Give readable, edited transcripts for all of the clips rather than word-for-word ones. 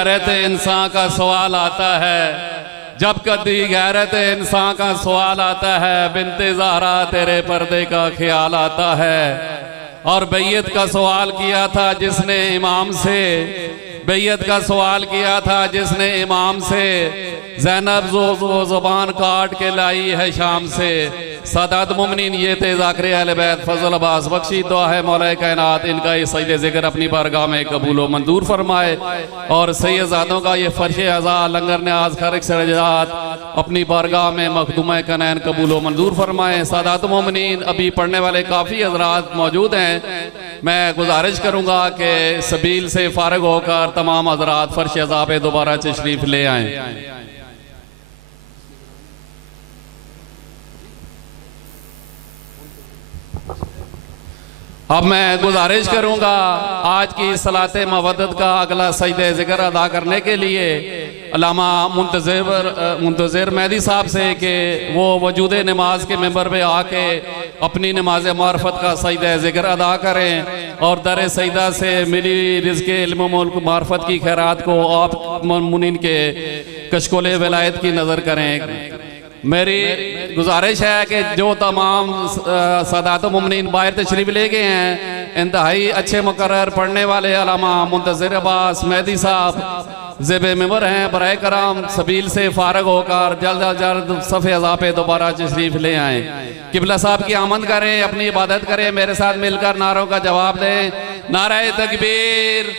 غیرت انسان کا سوال آتا ہے، جب کبھی غیرت انسان کا سوال آتا ہے، بنت زہرا تیرے پردے کا خیال آتا ہے۔ اور بیعت کا سوال کیا تھا جس نے امام سے، بیعت کا سوال کیا تھا جس نے امام سے، زینب زبان کاٹ کے لائی ہے شام سے۔ سادات مومنین یہ تھے ذاکر اہل بیت فضل عباس بخشی، دعا ہے مولا کائنات ان کا یہ سجدہ ذکر اپنی بارگاہ میں قبول و منظور فرمائے، اور سید زادوں کا یہ فرش عزا لنگر نیاز خرق سرجات اپنی بارگاہ میں مخدومہ کنین قبول و منظور فرمائے۔ سادات مومنین ابھی پڑھنے والے کافی حضرات موجود ہیں، میں گزارش کروں گا کہ سبیل سے فارغ ہو کر تمام حضرات فرش عزا پہ دوبارہ تشریف لے آئیں۔ اب میں گزارش کروں گا آج کی صلاة مودت کا اگلا سجدہ ذکر ادا کرنے کے لیے علامہ منتظر مہدی صاحب سے کہ وہ وجود نماز کے ممبر پہ آ کے اپنی نماز معرفت کا سجدہ ذکر ادا کریں، اور در سجدہ سے ملی رزق علم و ملک معرفت کی خیرات کو آپ منین کے کشکول ولایت کی نظر کریں۔ میری گزارش ہے کہ جو تمام سادات و مومنین باہر تشریف لے گئے ہیں، انتہائی اچھے مقرر پڑھنے والے علامہ منتظر عباس مہدی صاحب زیب ممبر ہیں، برائے کرام سبیل سے فارغ ہو کر جلد از جلد صف عزا پہ دوبارہ تشریف لے آئیں۔ قبلہ صاحب کی آمد کریں، اپنی عبادت کریں، میرے ساتھ مل کر نعروں کا جواب دیں۔ نعرہ تکبیر،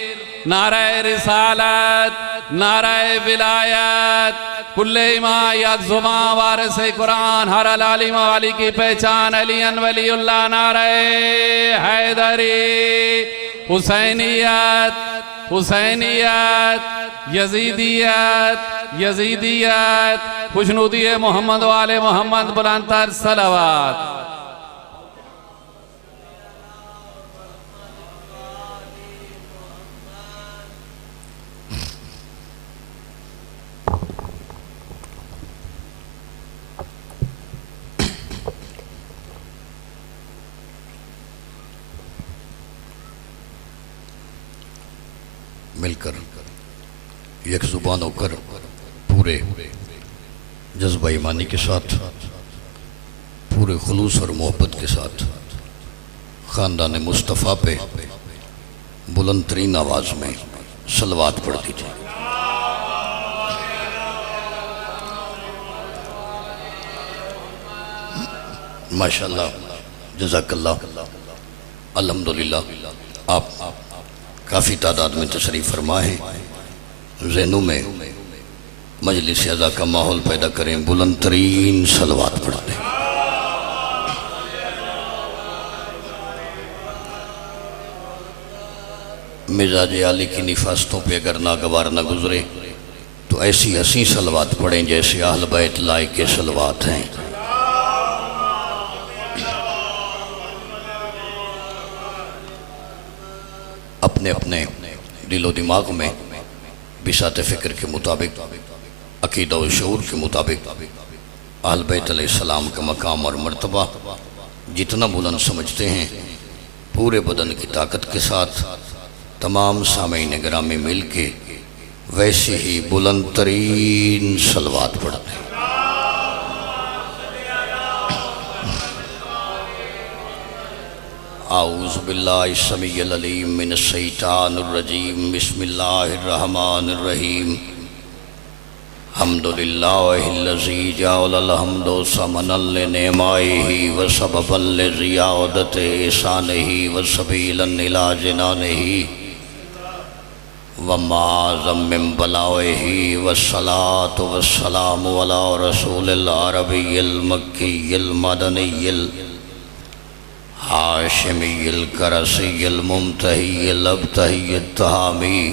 نعرہ رسالت، نعرہ ولایت، کل امام یک زبان وارث قرآن، ہر العلی موالی کی پہچان، علی ولی اللہ، نعرہ حیدری، حسینیت، حسینیت، یزیدیت، یزیدیت، خوشنودی محمد و آل محمد، بلندتر صلوات۔ مل کر یک زبان ہو کر پورے جذبہ ایمانی کے ساتھ، پورے خلوص اور محبت کے ساتھ خاندان مصطفیٰ پہ بلند ترین آواز میں صلوات پڑھ دیجیے۔ ماشاءاللہ، جزاک اللہ، الحمدللہ آپ کافی تعداد میں تشریف فرما ہے، ذہنوں میں مجلس عزا کا ماحول پیدا کریں، بلند ترین صلوات پڑھ دیں۔ مزاج عالی کی نفاستوں پہ اگر ناگوار نہ گزرے تو ایسی حسین صلوات پڑھیں جیسے اہل بیت لائق کے صلوات ہیں۔ اپنے اپنے دل و دماغ میں بساط فکر کے مطابق، عقیدہ و شعور کے مطابق اہل بیت علیہ السلام کا مقام اور مرتبہ جتنا بلند سمجھتے ہیں، پورے بدن کی طاقت کے ساتھ تمام سامعین گرامی مل کے ویسے ہی بلند ترین صلوات پڑھتے ہیں۔ اعوذ باللہ السمیع العلیم من الشیطان الرجیم، بسم اللہ الرحمن الرحیم۔ حمدللہ الذی جعل الحمد ثمنا لنعمائہ وسببا لزیادۃ احسانہ وسبیلا الی جنانہ ومعاذا من بلائہ، والصلاة والسلام علی رسول العربی المکی المدنی ہاشمی الکرسی الممتہی الابتہی التہامی،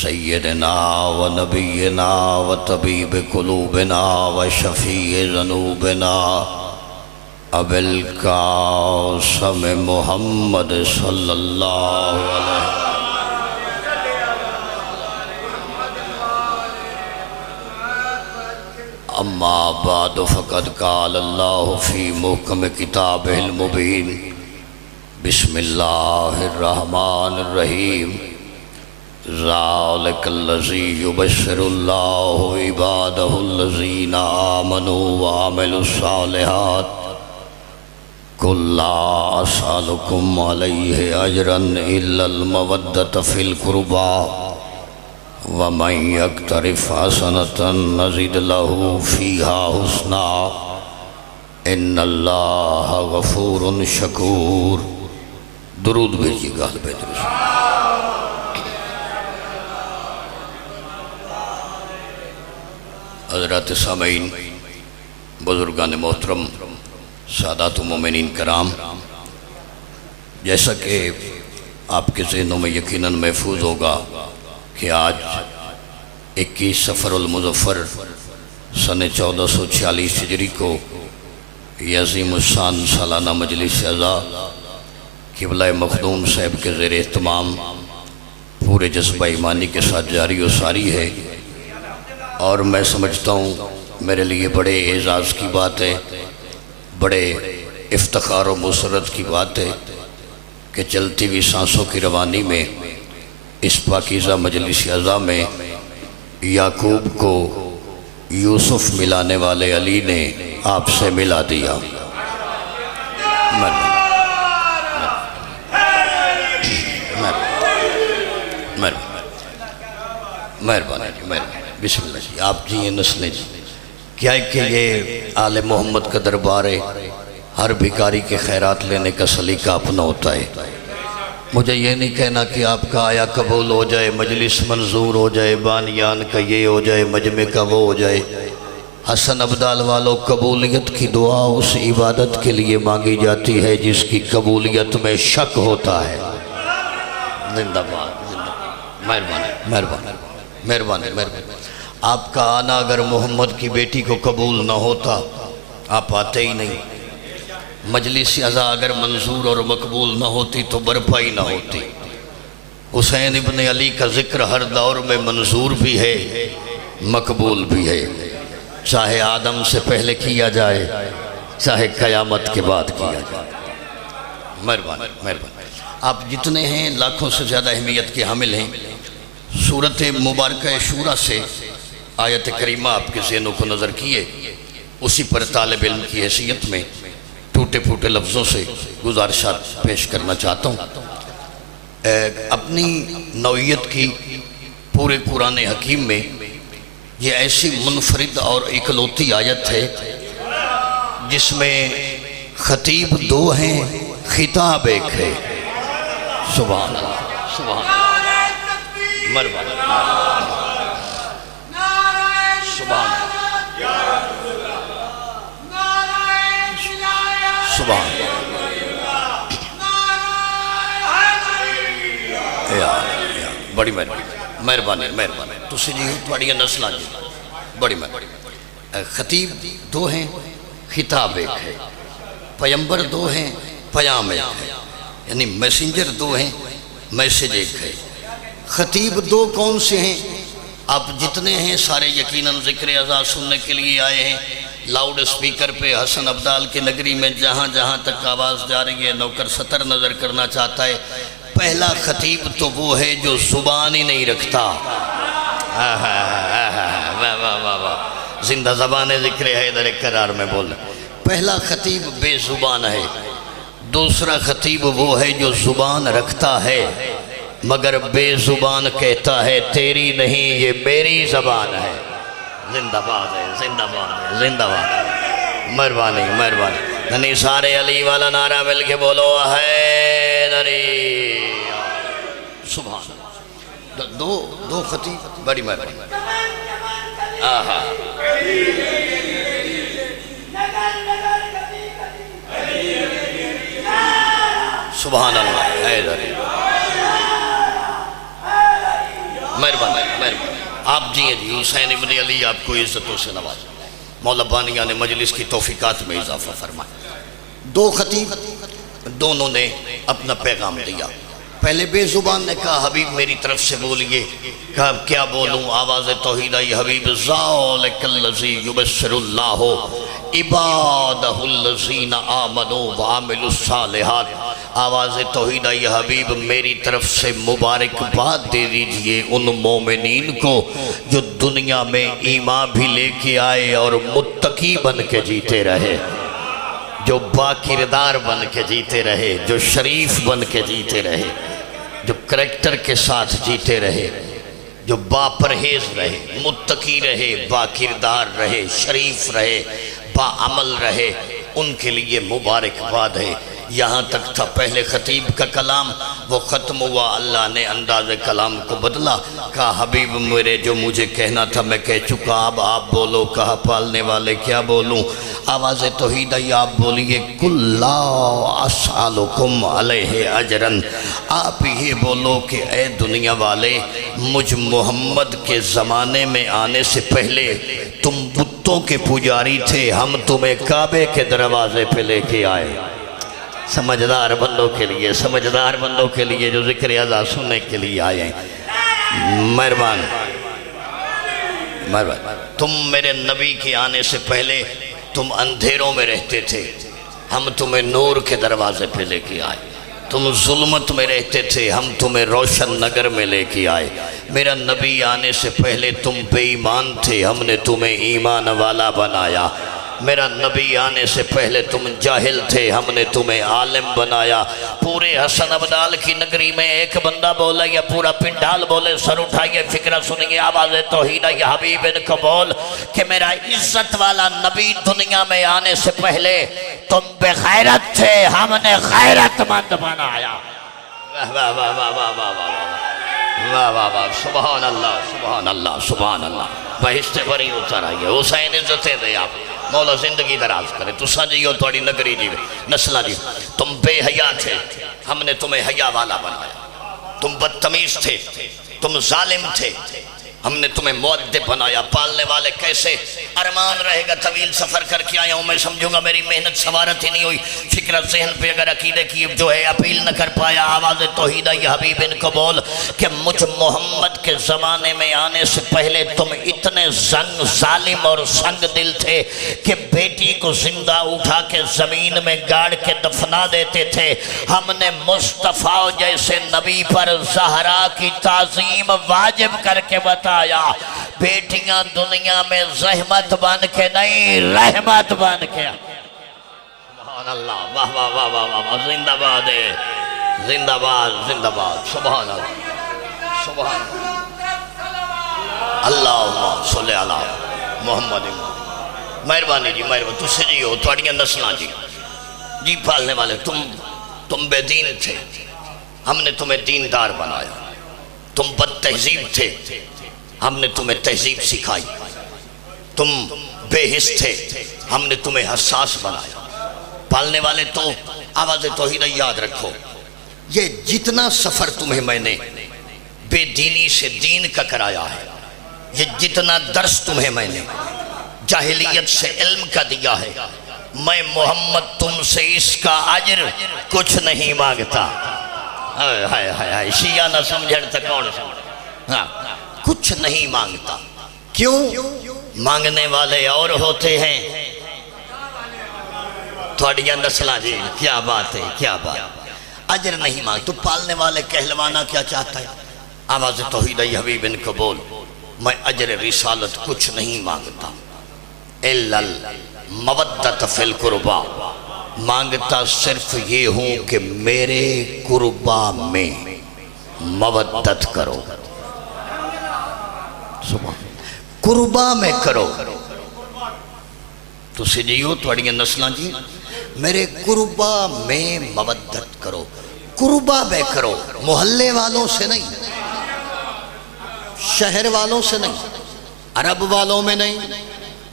سیدنا و نبینا و طبیب قلوبنا و شفیع ذنوبنا ابی القاسم محمد صلی اللہ علیہ وسلم۔ اما بعد فقد قال اللہ فی محکم کتابہ المبین، بسم اللہ الرحمن الرحیم۔ ذالک الذی یبشر اللہ عبادہ الذین آمنوا وعملوا الصالحات قل لا اسألکم علیہ اجرا الا المودۃ فی القربى ومن یقترف حسنۃ نزد لہ فیہا حسنا ان اللہ غفور شکور۔ درود بھیجیے گا اہل بیت رسول۔ حضرات سامعین، بزرگان محترم، سادات و مومنین کرام، جیسا کہ آپ کے ذہنوں میں یقیناً محفوظ ہوگا کہ آج 21 صفر المظفر سن 1446 ہجری کو یہ عظیم الشان سالانہ مجلس اعزا قبلہ مخدوم صاحب کے زیر اہتمام پورے جذبہ ایمانی کے ساتھ جاری و ساری ہے، اور میں سمجھتا ہوں میرے لیے بڑے اعزاز کی بات ہے، بڑے افتخار و مسرت کی بات ہے کہ چلتی ہوئی سانسوں کی روانی میں اس پاکیزہ مجلس اعزا میں یعقوب کو یوسف ملانے والے علی نے آپ سے ملا دیا۔ مہربانی، بسم اللہ جی، آپ جی یہ نسلیں جی، کیا ہے کہ یہ آل محمد کا دربار ہے، ہر بھکاری کے خیرات لینے کا سلیقہ اپنا ہوتا ہے۔ مجھے یہ نہیں کہنا کہ آپ کا آیا قبول ہو جائے، مجلس منظور ہو جائے، بانیان کا یہ ہو جائے، مجمع کا وہ ہو جائے۔ حسن ابدال والوں، قبولیت کی دعا اس عبادت کے لیے مانگی جاتی ہے جس کی قبولیت میں شک ہوتا ہے۔ زندہ باد، مہربانی۔ آپ کا آنا اگر محمد کی بیٹی کو قبول نہ ہوتا، آپ آتے ہی نہیں۔ مجلس اعزا اگر منظور اور مقبول نہ ہوتی تو برپا ہی نہ ہوتی۔ حسین ابن علی کا ذکر ہر دور میں منظور بھی ہے، مقبول بھی ہے، چاہے آدم سے پہلے کیا جائے، چاہے قیامت کے بعد کیا جائے۔ مہربانی۔ آپ جتنے ہیں لاکھوں سے زیادہ اہمیت کے حامل ہیں۔ سورت مبارکہ شورا سے آیت کریمہ آپ کے ذہنوں کو نظر کیے، اسی پر طالب علم کی حیثیت میں ٹوٹے پھوٹے لفظوں سے گزارشات پیش کرنا چاہتا ہوں۔ اپنی نوعیت کی پورے قرآن حکیم میں یہ ایسی منفرد اور اکلوتی آیت ہے جس میں خطیب دو ہیں، خطاب ایک ہے۔ سبحان اللہ، سبحان اللہ، مرحبا، سبحان اللہ، سبحان اللہ، بڑی مہربانی تسی جی بڑی نسلہ جی، بڑی مہربانی۔ خطیب دو ہیں، خطاب ایک ہے، پیمبر دو ہیں، پیام ایک ہے، یعنی میسنجر دو ہیں، میسیج ایک ہے۔ خطیب دو کون سے ہیں؟ آپ جتنے ہیں سارے یقیناً ذکر اعزا سننے کے لیے آئے ہیں۔ لاؤڈ اسپیکر پہ حسن ابدال کی نگری میں جہاں جہاں تک آواز جا رہی ہے، نوکر ستر نظر کرنا چاہتا ہے۔ پہلا خطیب تو وہ ہے جو زبان ہی نہیں رکھتا۔ زندہ زبان ذکر حیدر قرار میں بول رہے۔ پہلا خطیب بے زبان ہے، دوسرا خطیب وہ ہے جو زبان رکھتا ہے مگر بے زبان کہتا ہے تیری نہیں یہ میری زبان ہے۔ زندہ باد ہے، زندہ باد ہے، زندہ باد ہے۔ مہربانی۔ نثار علی والا نعرہ مل کے بولو حیدری۔ سبحان اللہ۔ دو خطیب، بڑی مہربانی۔ آہا، سبحان اللہ، حیدری۔ مہربانی۔ آپ جی ہیں جی، حسین ابن علی آپ کو عزتوں سے نواز، مولا بانیان مجلس کی توفیقات میں اضافہ فرمائے۔ دو خطیب، دونوں نے اپنا پیغام دیا۔ پہلے بے زبان نے کہا حبیب میری طرف سے بولیے، کہا کیا بولوں؟ آواز توحید آئی، حبیب ذالک الذی یبشر اللہ عبادہ الذین آمنوا وعملوا الصالحات۔ آواز توحید آئی، حبیب میری طرف سے مبارکباد دے دیجئے ان مومنین کو جو دنیا میں ایمان بھی لے کے آئے اور متقی بن کے جیتے رہے، جو با کردار بن کے جیتے رہے، جو شریف بن کے جیتے رہے، جو کریکٹر کے ساتھ جیتے رہے، جو با پرہیز رہے، متقی رہے، با کردار رہے، شریف رہے، با عمل رہے، ان کے لیے مبارکباد ہے۔ یہاں تک تھا پہلے خطیب کا کلام، وہ ختم ہوا، اللہ نے انداز کلام کو بدلا، کہا حبیب میرے جو مجھے کہنا تھا میں کہہ چکا، اب آپ بولو۔ کہا پالنے والے کیا بولوں؟ آواز توحید آئی، آپ بولیے کل لا اسألکم علیہ اجرن، آپ یہ بولو کہ اے دنیا والے، مجھ محمد کے زمانے میں آنے سے پہلے تم بتوں کے پجاری تھے، ہم تمہیں کعبے کے دروازے پہ لے کے آئے۔ سمجھدار بندوں کے لیے، سمجھدار بندوں کے لیے جو ذکر اعلیٰ سننے کے لیے آئے ہیں، مہربان تم میرے نبی کے آنے سے پہلے تم اندھیروں میں رہتے تھے، ہم تمہیں نور کے دروازے پہ لے کے آئے۔ تم ظلمت میں رہتے تھے، ہم تمہیں روشن نگر میں لے کے آئے۔ میرا نبی آنے سے پہلے تم بے ایمان تھے، ہم نے تمہیں ایمان والا بنایا۔ میرا نبی آنے سے پہلے تم جاہل تھے، ہم نے تمہیں عالم بنایا۔ پورے حسن عبدال کی نگری میں ایک بندہ بولا یا پورا پنڈال بولے؟ سر اٹھائیے، فکرہ سنیے، آواز توحید ہے، حبیب ان کو بول کہ میرا عزت والا نبی دنیا میں آنے سے پہلے تم بے غیرت تھے، ہم نے غیرت مند بنایا۔ واہ واہ واہ واہ واہ واہ واہ واہ واہ واہ، سبحان اللہ سبحان اللہ سبحان اللہ۔ بہشت بری اتر آئیے، حسین عزتیں دے آپ، مولا زندگی دراز کرے۔ تساں جیو توڑی نگری جیو، نسلہ جیو۔ تم بے حیا تھے، ہم نے تمہیں حیا والا بنایا۔ تم بدتمیز تھے، تم ظالم تھے، ہم نے تمہیں مؤدب بنایا۔ پالنے والے کیسے؟ ارمان رہے گا طویل سفر کر کے آیا ہوں، میں سمجھوں گا میری محنت سوارت ہی نہیں ہوئی۔ فکر ذہن پہ اگر عقیدے کی جو ہے اپیل نہ کر پایا، آواز توحید ہے، حبیب ان کو بول کہ مجھ محمد کے زمانے میں آنے سے پہلے تم اتنے ظالم اور سنگ دل تھے کہ بیٹی کو زندہ اٹھا کے زمین میں گاڑ کے دفنا دیتے تھے۔ ہم نے مصطفیٰ جیسے نبی پر زہرا کی تعظیم واجب کر کے بتایا۔ بیٹیاں دنیا میں زحمت بن کے نہیں، رحمت بن کے۔ سبحان اللہ، واہ واہ واہ واہ واہ، زندہ باد ہے، زندہ باد زندہ باد، سبحان اللہ سبحان اللہ، اللہم صلی علی محمد۔ مہربانی جی، مہربانی، تُسے جی ہو تھوڑیاں نسلاں جی جی پالنے والے، تم بے دین تھے، ہم نے تمہیں دیندار بنایا۔ تم بد تہذیب تھے، ہم نے تمہیں تہذیب سکھائی۔ تم بے حس تھے، ہم نے تمہیں حساس بنایا۔ پالنے والے تو آواز توحید یاد رکھو، یہ جتنا سفر تمہیں میں نے بے دینی سے دین کا کرایا ہے، یہ جتنا درس تمہیں میں نے جاہلیت سے علم کا دیا ہے، میں محمد تم سے اس کا اجر کچھ نہیں مانگتا۔ ہائے ہائے ہائے، شیعہ نہ سمجھن تا کون سمجھ، ہاں کچھ نہیں مانگتا۔ کیوں؟ مانگنے والے اور ہوتے ہیں۔ تھوڑیاں نسلہ جی، کیا بات ہے، کیا بات، اجر نہیں مانگ۔ تو پالنے والے کہلوانا کیا چاہتا ہے؟ آواز توحید ہے، حبیب ان کو بول میں اجر رسالت کچھ نہیں مانگتا، الا المودۃ فی القربا، مانگتا صرف یہ ہوں کہ میرے قربا میں مودت کرو، قربا میں کرو۔ تو سجیو توڑیاں نسلاں جی، میرے قربا میں مودت کرو، قربا میں کرو، محلے والوں سے نہیں، شہر والوں سے نہیں، عرب والوں میں نہیں،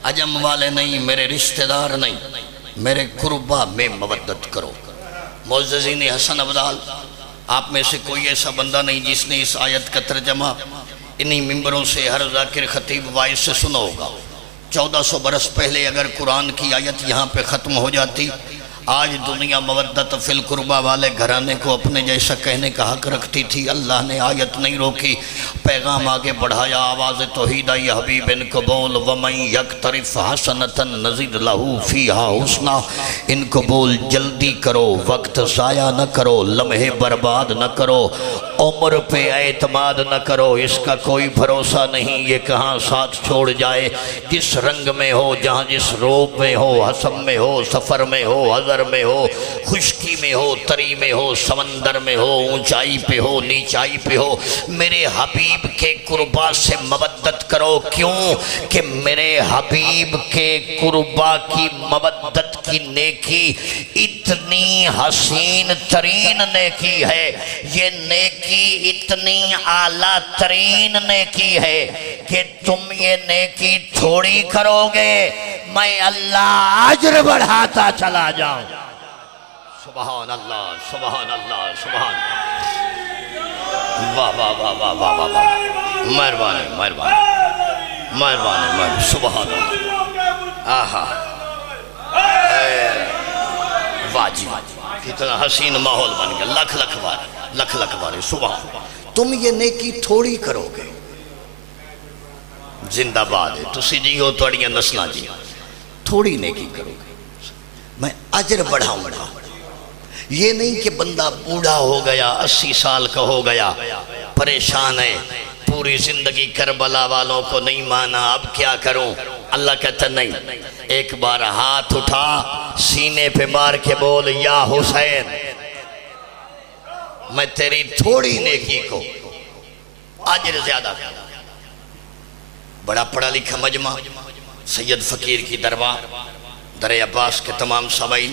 عجم والے نہیں، میرے رشتہ دار نہیں، میرے قربا میں مودت کرو۔ معززین حسن عبدال، آپ میں سے کوئی ایسا بندہ نہیں جس نے اس آیت کا ترجمہ انہی ممبروں سے ہر ذاکر خطیب وائز سے سنا ہوگا۔ 1400 برس پہلے اگر قرآن کی آیت یہاں پہ ختم ہو جاتی، آج دنیا مودت فی القربہ والے گھرانے کو اپنے جیسا کہنے کا حق رکھتی تھی، اللہ نے آیت نہیں روکی، پیغام آگے بڑھایا، آواز توحید آئی، حبیب ان کو بول وَمَن يَقْتَرِفْ حَسَنَةً نَزِدْ لَهُ فِيهَا حُسْنًا، ان کو بول جلدی کرو، وقت ضائع نہ کرو، لمحے برباد نہ کرو، عمر پہ اعتماد نہ کرو، اس کا کوئی بھروسہ نہیں یہ کہاں ساتھ چھوڑ جائے، جس رنگ میں ہو، جہاں جس روب میں ہو، حسم میں ہو، سفر میں ہو، حضر میں ہو، خشکی میں ہو، تری میں ہو، سمندر میں ہو، اونچائی پہ ہو، نیچائی پہ ہو، میرے حبیب کے قربا سے مودت کرو۔ کیوں کہ میرے حبیب کے قربا کی مودت کی نیکی اتنی حسین ترین نیکی ہے، یہ نیکی اتنی اعلیٰ ترین نیکی ہے کہ تم یہ نیکی تھوڑی کرو گے، میں اللہ اجر بڑھاتا چلا جاؤں۔ سبحان اللہ، سبحان اللہ، سبحان اللہ، واہ واہ واہ واہ واہ واہ واہ، مہربانی مہربانی مہربانی مہربانی، سبحان اللہ، آہا واجب، کتنا حسین ماحول بن گیا، لکھ لکھ بار لکھ لکھ بار سبحان۔ تم یہ نیکی تھوڑی کرو گے، زندہ باد ہے تسی جی ہو توڑیاں نسلہ جی، تھوڑی نیکی کرو گے میں اجر بڑھاؤں گا۔ یہ نہیں کہ بندہ بوڑھا ہو گیا، 80 سال کا ہو گیا، پریشان ہے، پوری زندگی کربلا والوں کو نہیں مانا، اب کیا کروں؟ اللہ کہتا نہیں، ایک بار ہاتھ اٹھا، سینے پہ مار کے بول یا حسین، میں تیری تھوڑی نیکی کو اجر زیادہ کروں۔ بڑا پڑھا لکھا مجمع، سید فقیر کی دربار، در عباس کے تمام سوائل،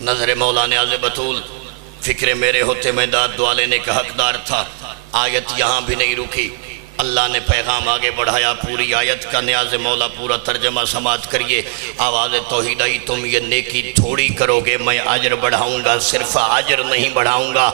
نظر مولا نیاز بطول، فکر میرے ہوتے میں داد دعا لینے کا حقدار تھا۔ آیت یہاں بھی نہیں رکی، اللہ نے پیغام آگے بڑھایا، پوری آیت کا نیاز مولا پورا ترجمہ سماعت کریے۔ آواز توحید آئی، تم یہ نیکی تھوڑی کرو گے، میں اجر بڑھاؤں گا، صرف اجر نہیں بڑھاؤں گا۔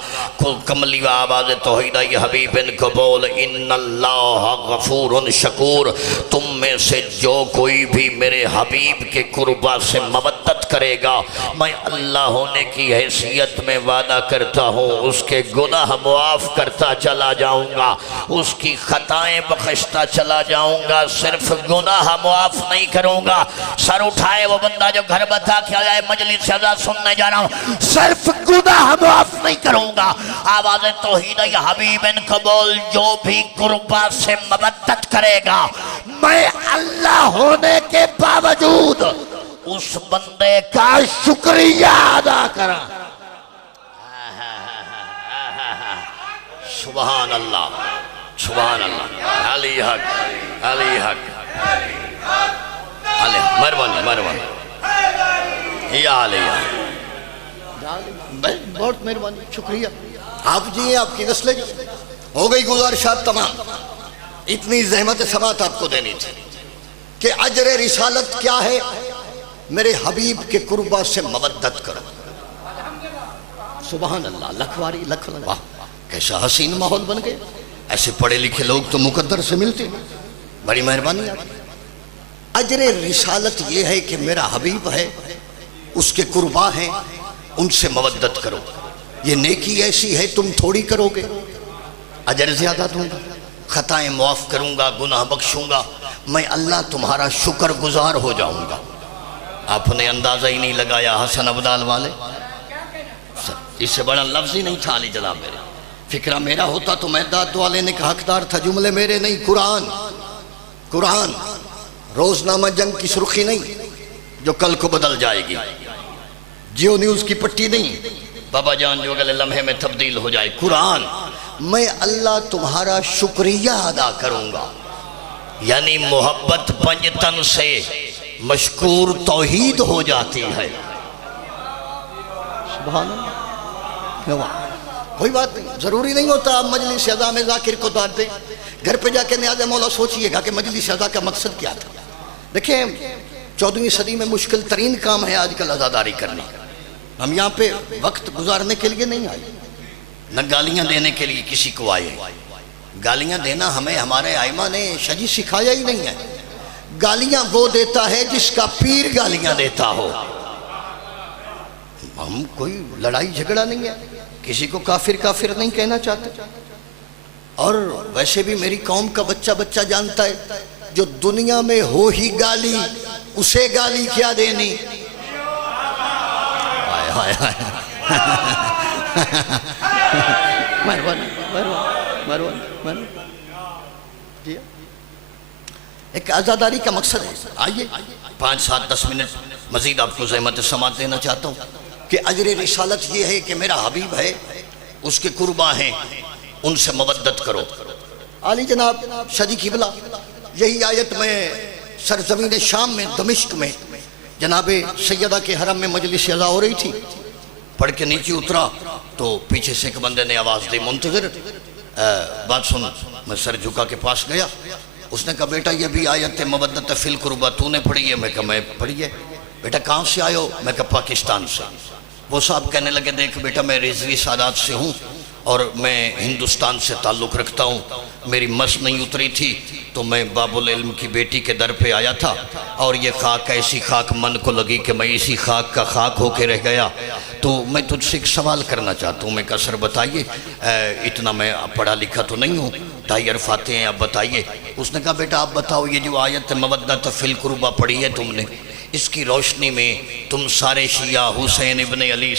کملی آواز توحید آئی، حبیب ان کو بول ان اللہ غفور شکور، تم میں سے جو کوئی بھی میرے حبیب کے قربا سے مودت کرے گا، میں اللہ ہونے کی حیثیت میں وعدہ کرتا ہوں اس کے گناہ معاف کرتا چلا جاؤں گا، اس کی خطائیں بخشتا چلا جاؤں گا، صرف گناہ معاف نہیں کروں گا۔ سر اٹھائے وہ بندہ جو گھر بتا کے آیا ہے مجلس سے اذان سننے جا رہا ہوں، صرف گناہ معاف نہیں کروں گا۔ آواز توحید ہے، حبیب ان کو بول جو بھی قربا سے مودت کرے گا، میں اللہ ہونے کے باوجود اس بندے کا شکریہ ادا کرا۔ سبحان اللہ، سبحان اللہ، علی حق، علی حق، علی مہربانی مہربانی، یا علی بہت مہربانی، شکریہ۔ آپ جی آپ کی نسلیں ہو گئی گزارشات تمام، اتنی زحمت سماعت آپ کو دینی تھی کہ اجر رسالت کیا ہے، میرے حبیب کے قربا سے مودت کرو۔ سبحان اللہ، لکھواری لکھ واہ، کیسا حسین ماحول بن گئے۔ ایسے پڑھے لکھے لوگ تو مقدر سے ملتے، بڑی مہربانی آپ۔ اجر رسالت یہ ہے کہ میرا حبیب ہے، اس کے قربا ہیں، ان سے مودت کرو۔ یہ نیکی ایسی ہے تم تھوڑی کرو گے، اجر زیادہ دوں گا، خطائیں معاف کروں گا، گناہ بخشوں گا، میں اللہ تمہارا شکر گزار ہو جاؤں گا۔ آپ نے اندازہ ہی نہیں لگایا حسن ابدال والے، اس سے بڑا لفظ ہی نہیں تھا علی جناب میرے۔ فکرہ میرا ہوتا تو میں داد دعا لینے کا حقدار تھا، جملے میرے نہیں، قرآن، روزنامہ جنگ کی سرخی نہیں جو کل کو بدل جائے گی، جیو نیوز کی پٹی نہیں بابا جان جو اگلے لمحے میں تبدیل ہو جائے، قرآن۔ میں اللہ تمہارا شکریہ ادا کروں گا، یعنی محبت پنجتن سے مشکور توحید ہو جاتی ہے۔ سبحان اللہ، کوئی بات نہیں، ضروری نہیں ہوتا آپ مجلس اذا میں ذاکر کو داد دیں۔ گھر پہ جا کے نیاز مولا سوچئے گا کہ مجلس اذا کا مقصد کیا تھا۔ دیکھیں 14ویں صدی میں مشکل ترین کام ہے آج کل عزاداری کرنا۔ ہم یہاں پہ وقت گزارنے کے لیے نہیں آئے، نہ گالیاں دینے کے لیے کسی کو آئے۔ گالیاں دینا ہمیں ہمارے ائمہ نے شجی سکھایا ہی نہیں ہے۔ گالیاں وہ دیتا ہے جس کا پیر گالیاں دیتا ہو۔ ہم کوئی لڑائی جھگڑا نہیں ہے، کسی کو کافر کافر نہیں کہنا چاہتے، اور ویسے بھی میری قوم کا بچہ بچہ جانتا ہے جو دنیا میں ہو ہی گالی اسے گالی کیا دینی. ہائے ہائے ہائے مہربانی مہربانی مہربانی. جی ایک عزاداری کا مقصد ہے. آئیے 5 7 10 منٹ مزید آپ کو زحمت سماعت دینا چاہتا ہوں کہ اجر رسالت یہ ہے کہ میرا حبیب ہے، اس کے قربا ہیں، ان سے مودت کرو. عالی جناب شدی قبلہ یہی آیت میں سرزمین شام میں دمشق میں جناب سیدہ کے حرم میں مجلس عزا ہو رہی تھی. پڑھ کے نیچے اترا تو پیچھے سے ایک بندے نے آواز دی، منتظر بات سن. میں سر جھکا کے پاس گیا، اس نے کہا بیٹا یہ بھی آیت مودت فی القربہ تو نے پڑھی ہے؟ میں کہا میں پڑھی ہے. بیٹا کہاں سے آئے ہو؟ میں کہا پاکستان سے. وہ صاحب کہنے لگے دیکھ بیٹا میں رضوی سادات سے ہوں اور میں ہندوستان سے تعلق رکھتا ہوں، میری مس نہیں اتری تھی تو میں باب العلم کی بیٹی کے در پہ آیا تھا اور یہ خاک ایسی خاک من کو لگی کہ میں اسی خاک کا خاک ہو کے رہ گیا. تو میں تجھ سے ایک سوال کرنا چاہتا ہوں. میں کہا سر بتائیے، اتنا میں پڑھا لکھا تو نہیں ہوں، 2.5 عرف آتے ہیں، آپ بتائیے. اس نے کہا بیٹا آپ بتاؤ یہ جو آیت مودت فی القربہ پڑھی ہے تم نے، اس کی روشنی میں تم سارے شیعہ حسین ابن علی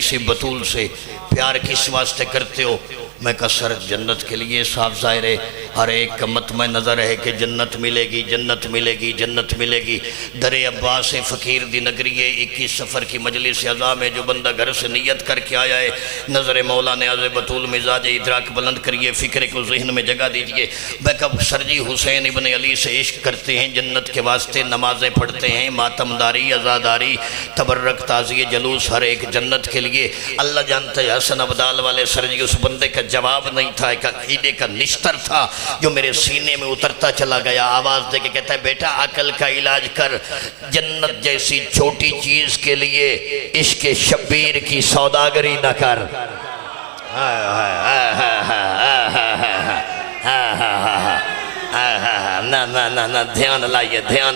سے بطول سے پیار کس واسطے کرتے ہو؟ میں کہا سر جنت کے لیے صاف ظاہر ہے، ہر ایک کا مطمع نظر ہے کہ جنت ملے گی جنت ملے گی جنت ملے گی. در عباس فقیر دی نگری 21 سفر کی مجلس عزا میں جو بندہ گھر سے نیت کر کے آیا ہے، نظر مولا نے عز بطول مزاج ادراک بلند کریے، فکر کو ذہن میں جگہ دیجئے. میں کہا سر جی حسین ابن علی سے عشق کرتے ہیں، جنت کے واسطے نمازیں پڑھتے ہیں، ماتم داری عزاداری تبرک تعزیہ جلوس ہر ایک جنت کے لیے. اللہ جانتا ہے حسن ابدال والے سر جی اس بندے کا جواب نہیں تھا، ایک عقیدے کا نشتر تھا جو میرے سینے میں اترتا چلا گیا. آواز دے کے کہتا ہے بیٹا عقل کا علاج کر، جنت جیسی چھوٹی چیز کے لیے عشق شبیر کی سوداگری نہ کر. نہ دھیان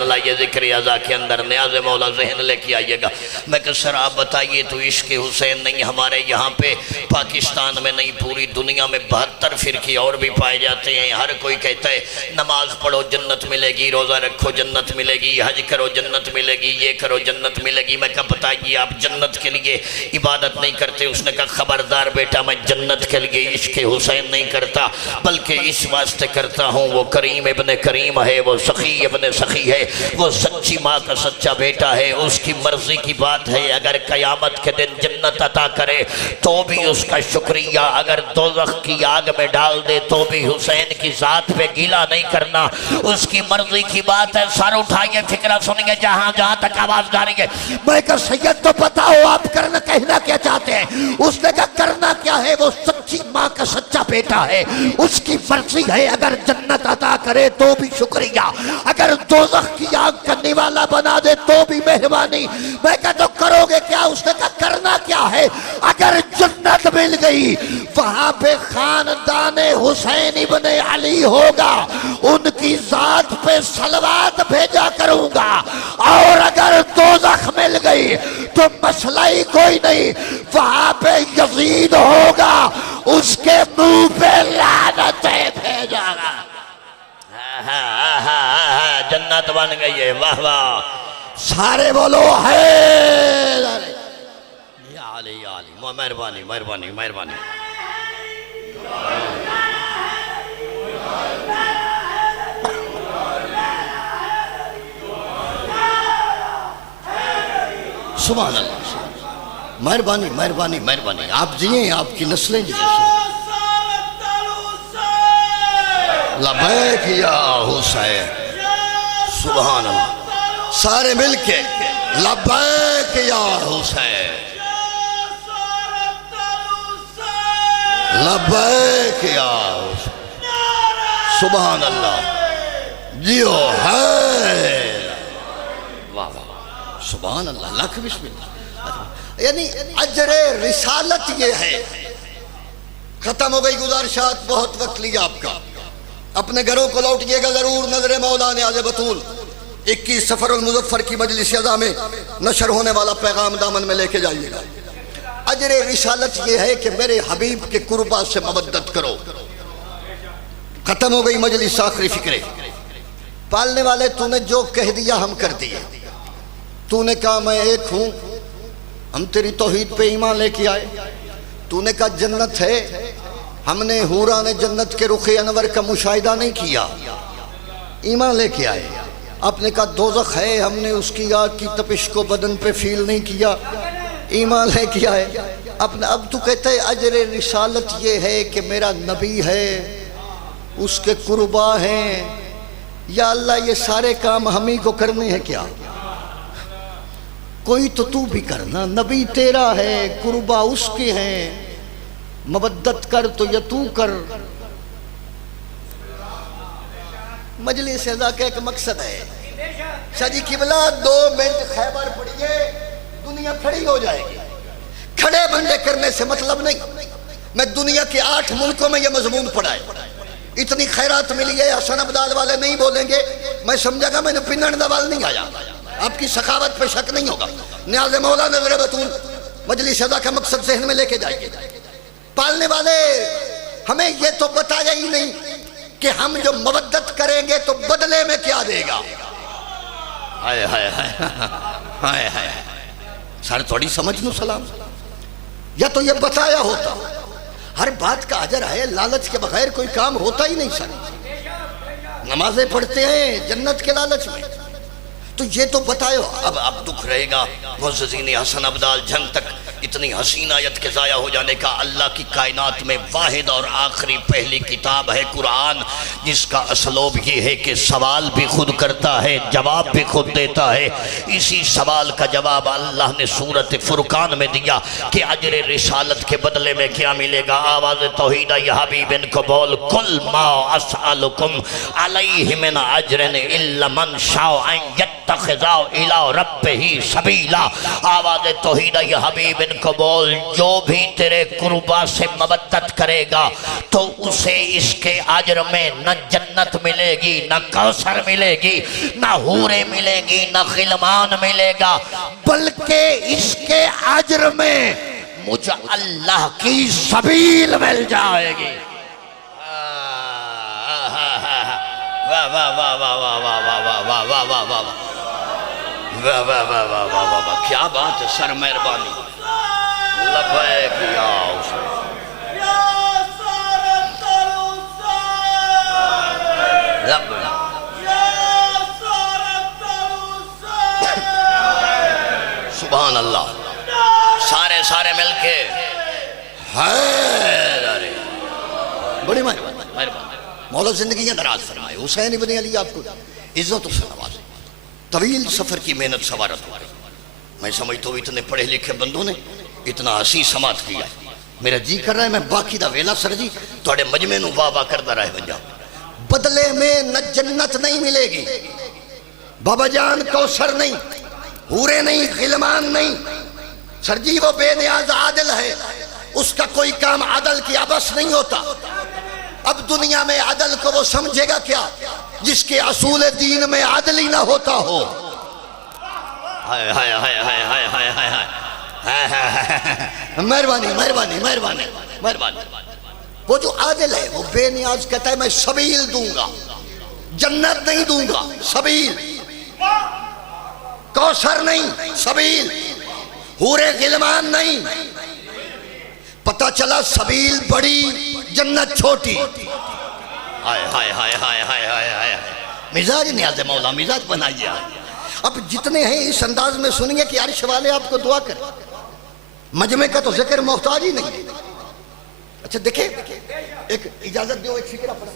لائیے ذکر عزا کے اندر نیاز مولا ذہن لے کے آئیے گا. میں کہ سر آپ بتائیے تو عشق حسین نہیں ہمارے یہاں پہ پاکستان میں نہیں پوری دنیا میں 72 فرقے اور بھی پائے جاتے ہیں. ہر کوئی کہتا ہے نماز پڑھو جنت ملے گی، روزہ رکھو جنت ملے گی، حج کرو جنت ملے گی، یہ کرو جنت ملے گی. میں کہا بتائیے آپ جنت کے لیے عبادت نہیں کرتے؟ اس نے کہا خبردار بیٹا میں جنت کے لیے عشق حسین نہیں کرتا، بلکہ اس واسطے کرتا ہوں وہ کریم ابن کریم ہے، وہ سخی ابن سخی ہے، وہ سچی ماں کا سچا بیٹا ہے. اس کی مرضی کی بات ہے، اگر قیامت کے دن جنت عطا کرے تو بھی اس کا شکریہ، اگر دوزخ کی آگ میں ڈال دے تو بھی حسین کی ذات پہ گیلا نہیں کرنا. اس کی مرضی کی بات ہے. سر اٹھائیے فکرہ سنیے جہاں جہاں تک آواز جا رہی ہے. میں کہا سید تو پتا ہو آپ کرنا کہنا کیا چاہتے ہیں؟ اس نے کہا کرنا کیا ہے، وہ سچی ماں کا سچا بیٹا ہے، اس کی مرضی ہے اگر جنت عطا کرے تو بھی شکریہ، اگر دوزخ کی آگ کا نوالا بنا دے تو بھی مہربانی. میں کہا تو کرو گے کیا؟ اس نے کہا کرنا کیا ہے، اگر جنت مل گئی وہاں پہ خاندان حسین ابن علی ہوگا، ان کی ذات پہ صلوات بھیجا کروں گا، اور اگر دوزخ مل گئی تو مسئلہ ہی کوئی نہیں، وہاں پہ یزید ہوگا، اس کے منہ پہ لعنتیں بھیجا گا. جنت بن گئی ہے. واہ واہ سارے بولو ہے یا علی یا علی. مہربانی مہربانی مہربانی. سبحان اللہ. مہربانی مہربانی مہربانی. آپ جئیں، آپ کی نسلیں جئیں. لبیک یا حسین. سبحان اللہ. سارے مل کے لبیک یا حسین، لبیک یا حسین. سبحان اللہ. جیو ہے. واہ واہ سبحان اللہ. لاکھ بسم اللہ. یعنی اجر رسالت یہ ہے. ختم ہو گئی گزارشات، بہت وقت لیا آپ کا. اپنے گھروں کو لوٹیے گا ضرور. نظر مولا نے عز بطول 21 سفر المظفر کی مجلس عزا میں نشر ہونے والا پیغام دامن میں لے کے جائیے گا. اجر رسالت یہ ہے کہ میرے حبیب کے قربا سے مودت کرو۔ ختم ہو گئی مجلس، آخری فکرے۔ پالنے والے تو نے جو کہہ دیا ہم کر دیے۔ تو نے کہا میں ایک ہوں، ہم تیری توحید پہ ایمان لے کے آئے۔ تو نے کہا جنت ہے، ہم نے حوران جنت کے رخ انور کا مشاہدہ نہیں کیا، ایمان لے کے آئے۔ آپ نے کہا دوزخ ہے، ہم نے اس کی آگ کی تپش کو بدن پہ فیل نہیں کیا، ایمان لے کے آئے۔ اب تو کہتا ہے اجر رسالت یہ ہے کہ میرا نبی ہے، اس کے قربا ہیں۔ یا اللہ یہ سارے کام ہم ہی کو کرنے ہیں کیا؟ کوئی تو بھی کرنا، نبی تیرا ہے، قربا اس کے ہیں، مودت کر تو یا تو کر۔ مجلس اعزا کا ایک مقصد ہے، شاہ جی قبلہ 2 منٹ خیبر پڑھیے، دنیا کھڑی ہو جائے گی۔ کھڑے بندے کرنے سے مطلب نہیں۔ میں دنیا کے 8 ملکوں میں یہ مضمون پڑھائے، اتنی خیرات ملی ہے، حسن عبدال والے نہیں بولیں گے، میں سمجھا گا میں نے پنڈ دوال نہیں آیا۔ آپ کی سخاوت پہ شک نہیں ہوگا۔ نیاز مولا نظر بطول مجلس اعزا کا مقصد ذہن میں لے کے جائیے۔ پالنے والے ہمیں یہ تو بتایا ہی نہیں کہ ہم جو مودت کریں گے تو بدلے میں کیا دے گا۔ ہائے ہائے ہائے ہائے، سر تھوڑی سمجھ نو سلام۔ یا تو یہ بتایا ہوتا، ہر بات کا اجر ہے، لالچ کے بغیر کوئی کام ہوتا ہی نہیں۔ سر نمازیں پڑھتے ہیں جنت کے لالچ میں، تو یہ تو بتایا۔ اب دکھ رہے گا معززین حسن عبدال جنگ تک اتنی حسین آیت کے ضائع ہو جانے کا۔ اللہ کی کائنات میں واحد اور آخری پہلی کتاب ہے قرآن، جس کا اسلوب یہ ہے کہ سوال بھی خود کرتا ہے، جواب بھی خود دیتا ہے۔ اسی سوال کا جواب اللہ نے سورۃ فرقان میں دیا کہ اجر رسالت کے بدلے میں کیا ملے گا۔ آواز توحید یا حبیب ان کو بول، کل ما اسألکم علیہ من اجر الا من شاء ان یتخذ الی ربہ سبیلا۔ آواز توحید یا حبیب ان کو بول، جو بھی تیرے قربا سے مودت کرے گا تو اسے اس کے اجر میں نہ جنت ملے گی، نہ کوثر ملے گی، نہ حوریں ملے گی، نہ غلمان ملے گا، بلکہ اس کے اجر میں مجھ اللہ کی سبیل مل جائے گی۔ واہ واہ واہ واہ واہ واہ واہ واہ واہ واہ واہ واہ واہ واہ واہ واہ واہ واہ، کیا بات ہے سر، مہربانی۔ لبیک یا حسین، سبحان اللہ، سارے مل کے بڑی مہربانی۔ مولا زندگیاں دراز فرمائے، حسین ابن علی آپ کو عزت و نوازے، طویل سفر کی محنت سوارت ہو رہی۔ میں سمجھتا ہوں اتنے پڑھے لکھے بندوں نے اتنا ہنسی سماعت کیا ہے، میرا جی کر رہا ہے میں باقی دا ویلا سر جی توڑے مجمع نو واہ واہ کردہ رہے بن جاؤ۔ بدلے میں نہ جنت نہیں ملے گی، بابا جان کوثر نہیں، حوریں نہیں، غلمان نہیں۔ سر جی وہ بے نیاز عادل ہے، اس کا کوئی کام عدل کی عبث نہیں ہوتا۔ اب دنیا میں عدل کو وہ سمجھے گا کیا جس کے اصول دین میں عدل ہی نہ ہوتا ہو۔ ہائے ہائے ہائے ہائے ہائے ہائے ہائے ہائے، مہربانی مہربانی مہربانی مہربانی۔ وہ جو عادل ہے وہ بے نیاز کہتا ہے میں سبیل دوں گا، جنت نہیں دوں گا، سبیل، کوثر نہیں، سبیل، حوریں غلمان نہیں۔ پتہ چلا سبیل بڑی جنت چھوٹی۔ ہائے ہائے ہائے ہائے ہائے ہائے ہائے، مزاج نیاز مولا، مزاج بنائیے۔ اب جتنے ہیں اس انداز میں سنیں گے کہ عرش والے آپ کو دعا کریں، مجمع کا تو ذکر محتاج ہی نہیں۔ اچھا دیکھیں، ایک اجازت دیو، ایک فکرہ پڑھا،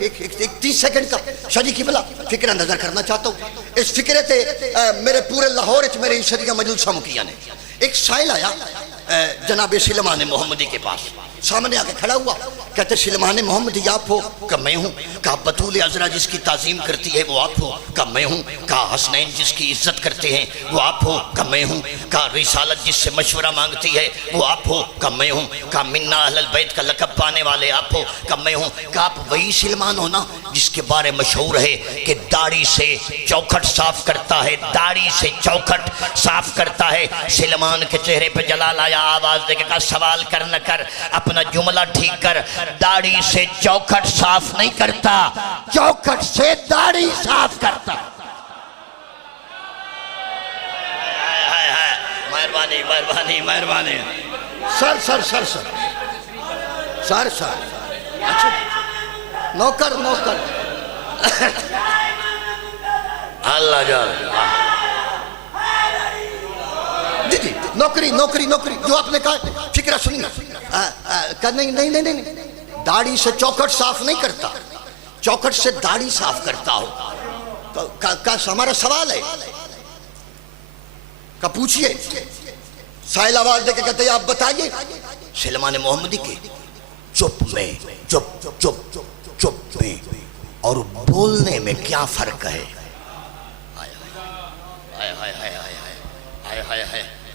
ایک 30 سیکنڈ کا شاہ جی قبلہ فکرہ نظر کرنا چاہتا ہوں۔ اس فکرے تے میرے پورے لاہور اچ میرے شریعہ مجلسہ مکیہ نے ایک سائل آیا جناب سلمان محمدی کے پاس، سامنے آ کے کھڑا ہوا، کہتے سلمان محمدی آپ ہو؟ کہ میں ہوں۔ کہا بطول عذرا جس کی تعظیم کرتی ہے وہ آپ ہو؟ کہ میں ہوں۔ کہا حسنین جس کی عزت کرتے ہیں وہ آپ ہو؟ کہ میں ہوں۔ کہا رسالت جس سے مشورہ مانگتی ہے وہ آپ ہو؟ کہ میں ہوں۔ کہا منا اہل البیت کا لقب پانے والے آپ ہو؟ کہ میں ہوں۔ کہا آپ وہی سلمان ہو نا جس کے بارے مشہور ہے کہ داڑھی سے چوکھٹ صاف کرتا ہے، داڑھی سے چوکھٹ صاف کرتا ہے۔ سلمان کے چہرے پہ جلال آیا، آواز دے کے کہا سوال کر نہ کر، اپنا جملہ ٹھیک کر۔ داڑھی سے چوکھٹ صاف نہیں کرتا، چوکھٹ سے داڑھی صاف کرتا۔ مہربانی مہربانی مہربانی۔ سر سر سر سر سر سر اچھا نوکر نوکر اللہ جان جی جی نوکری نوکری نوکری جو آپ نے کہا فکرہ سنی نا نہیں داڑھی سے چوکھٹ صاف نہیں کرتا، چوکھٹ سے داڑھی صاف کرتا ہو۔ کا ہمارا سوال ہے کا پوچھئے۔ سائل آواز دے کے کہتے ہیں آپ بتائیے۔ سلمان محمدی کے چپ میں چپ چپ چپ میں اور بولنے میں کیا فرق ہے؟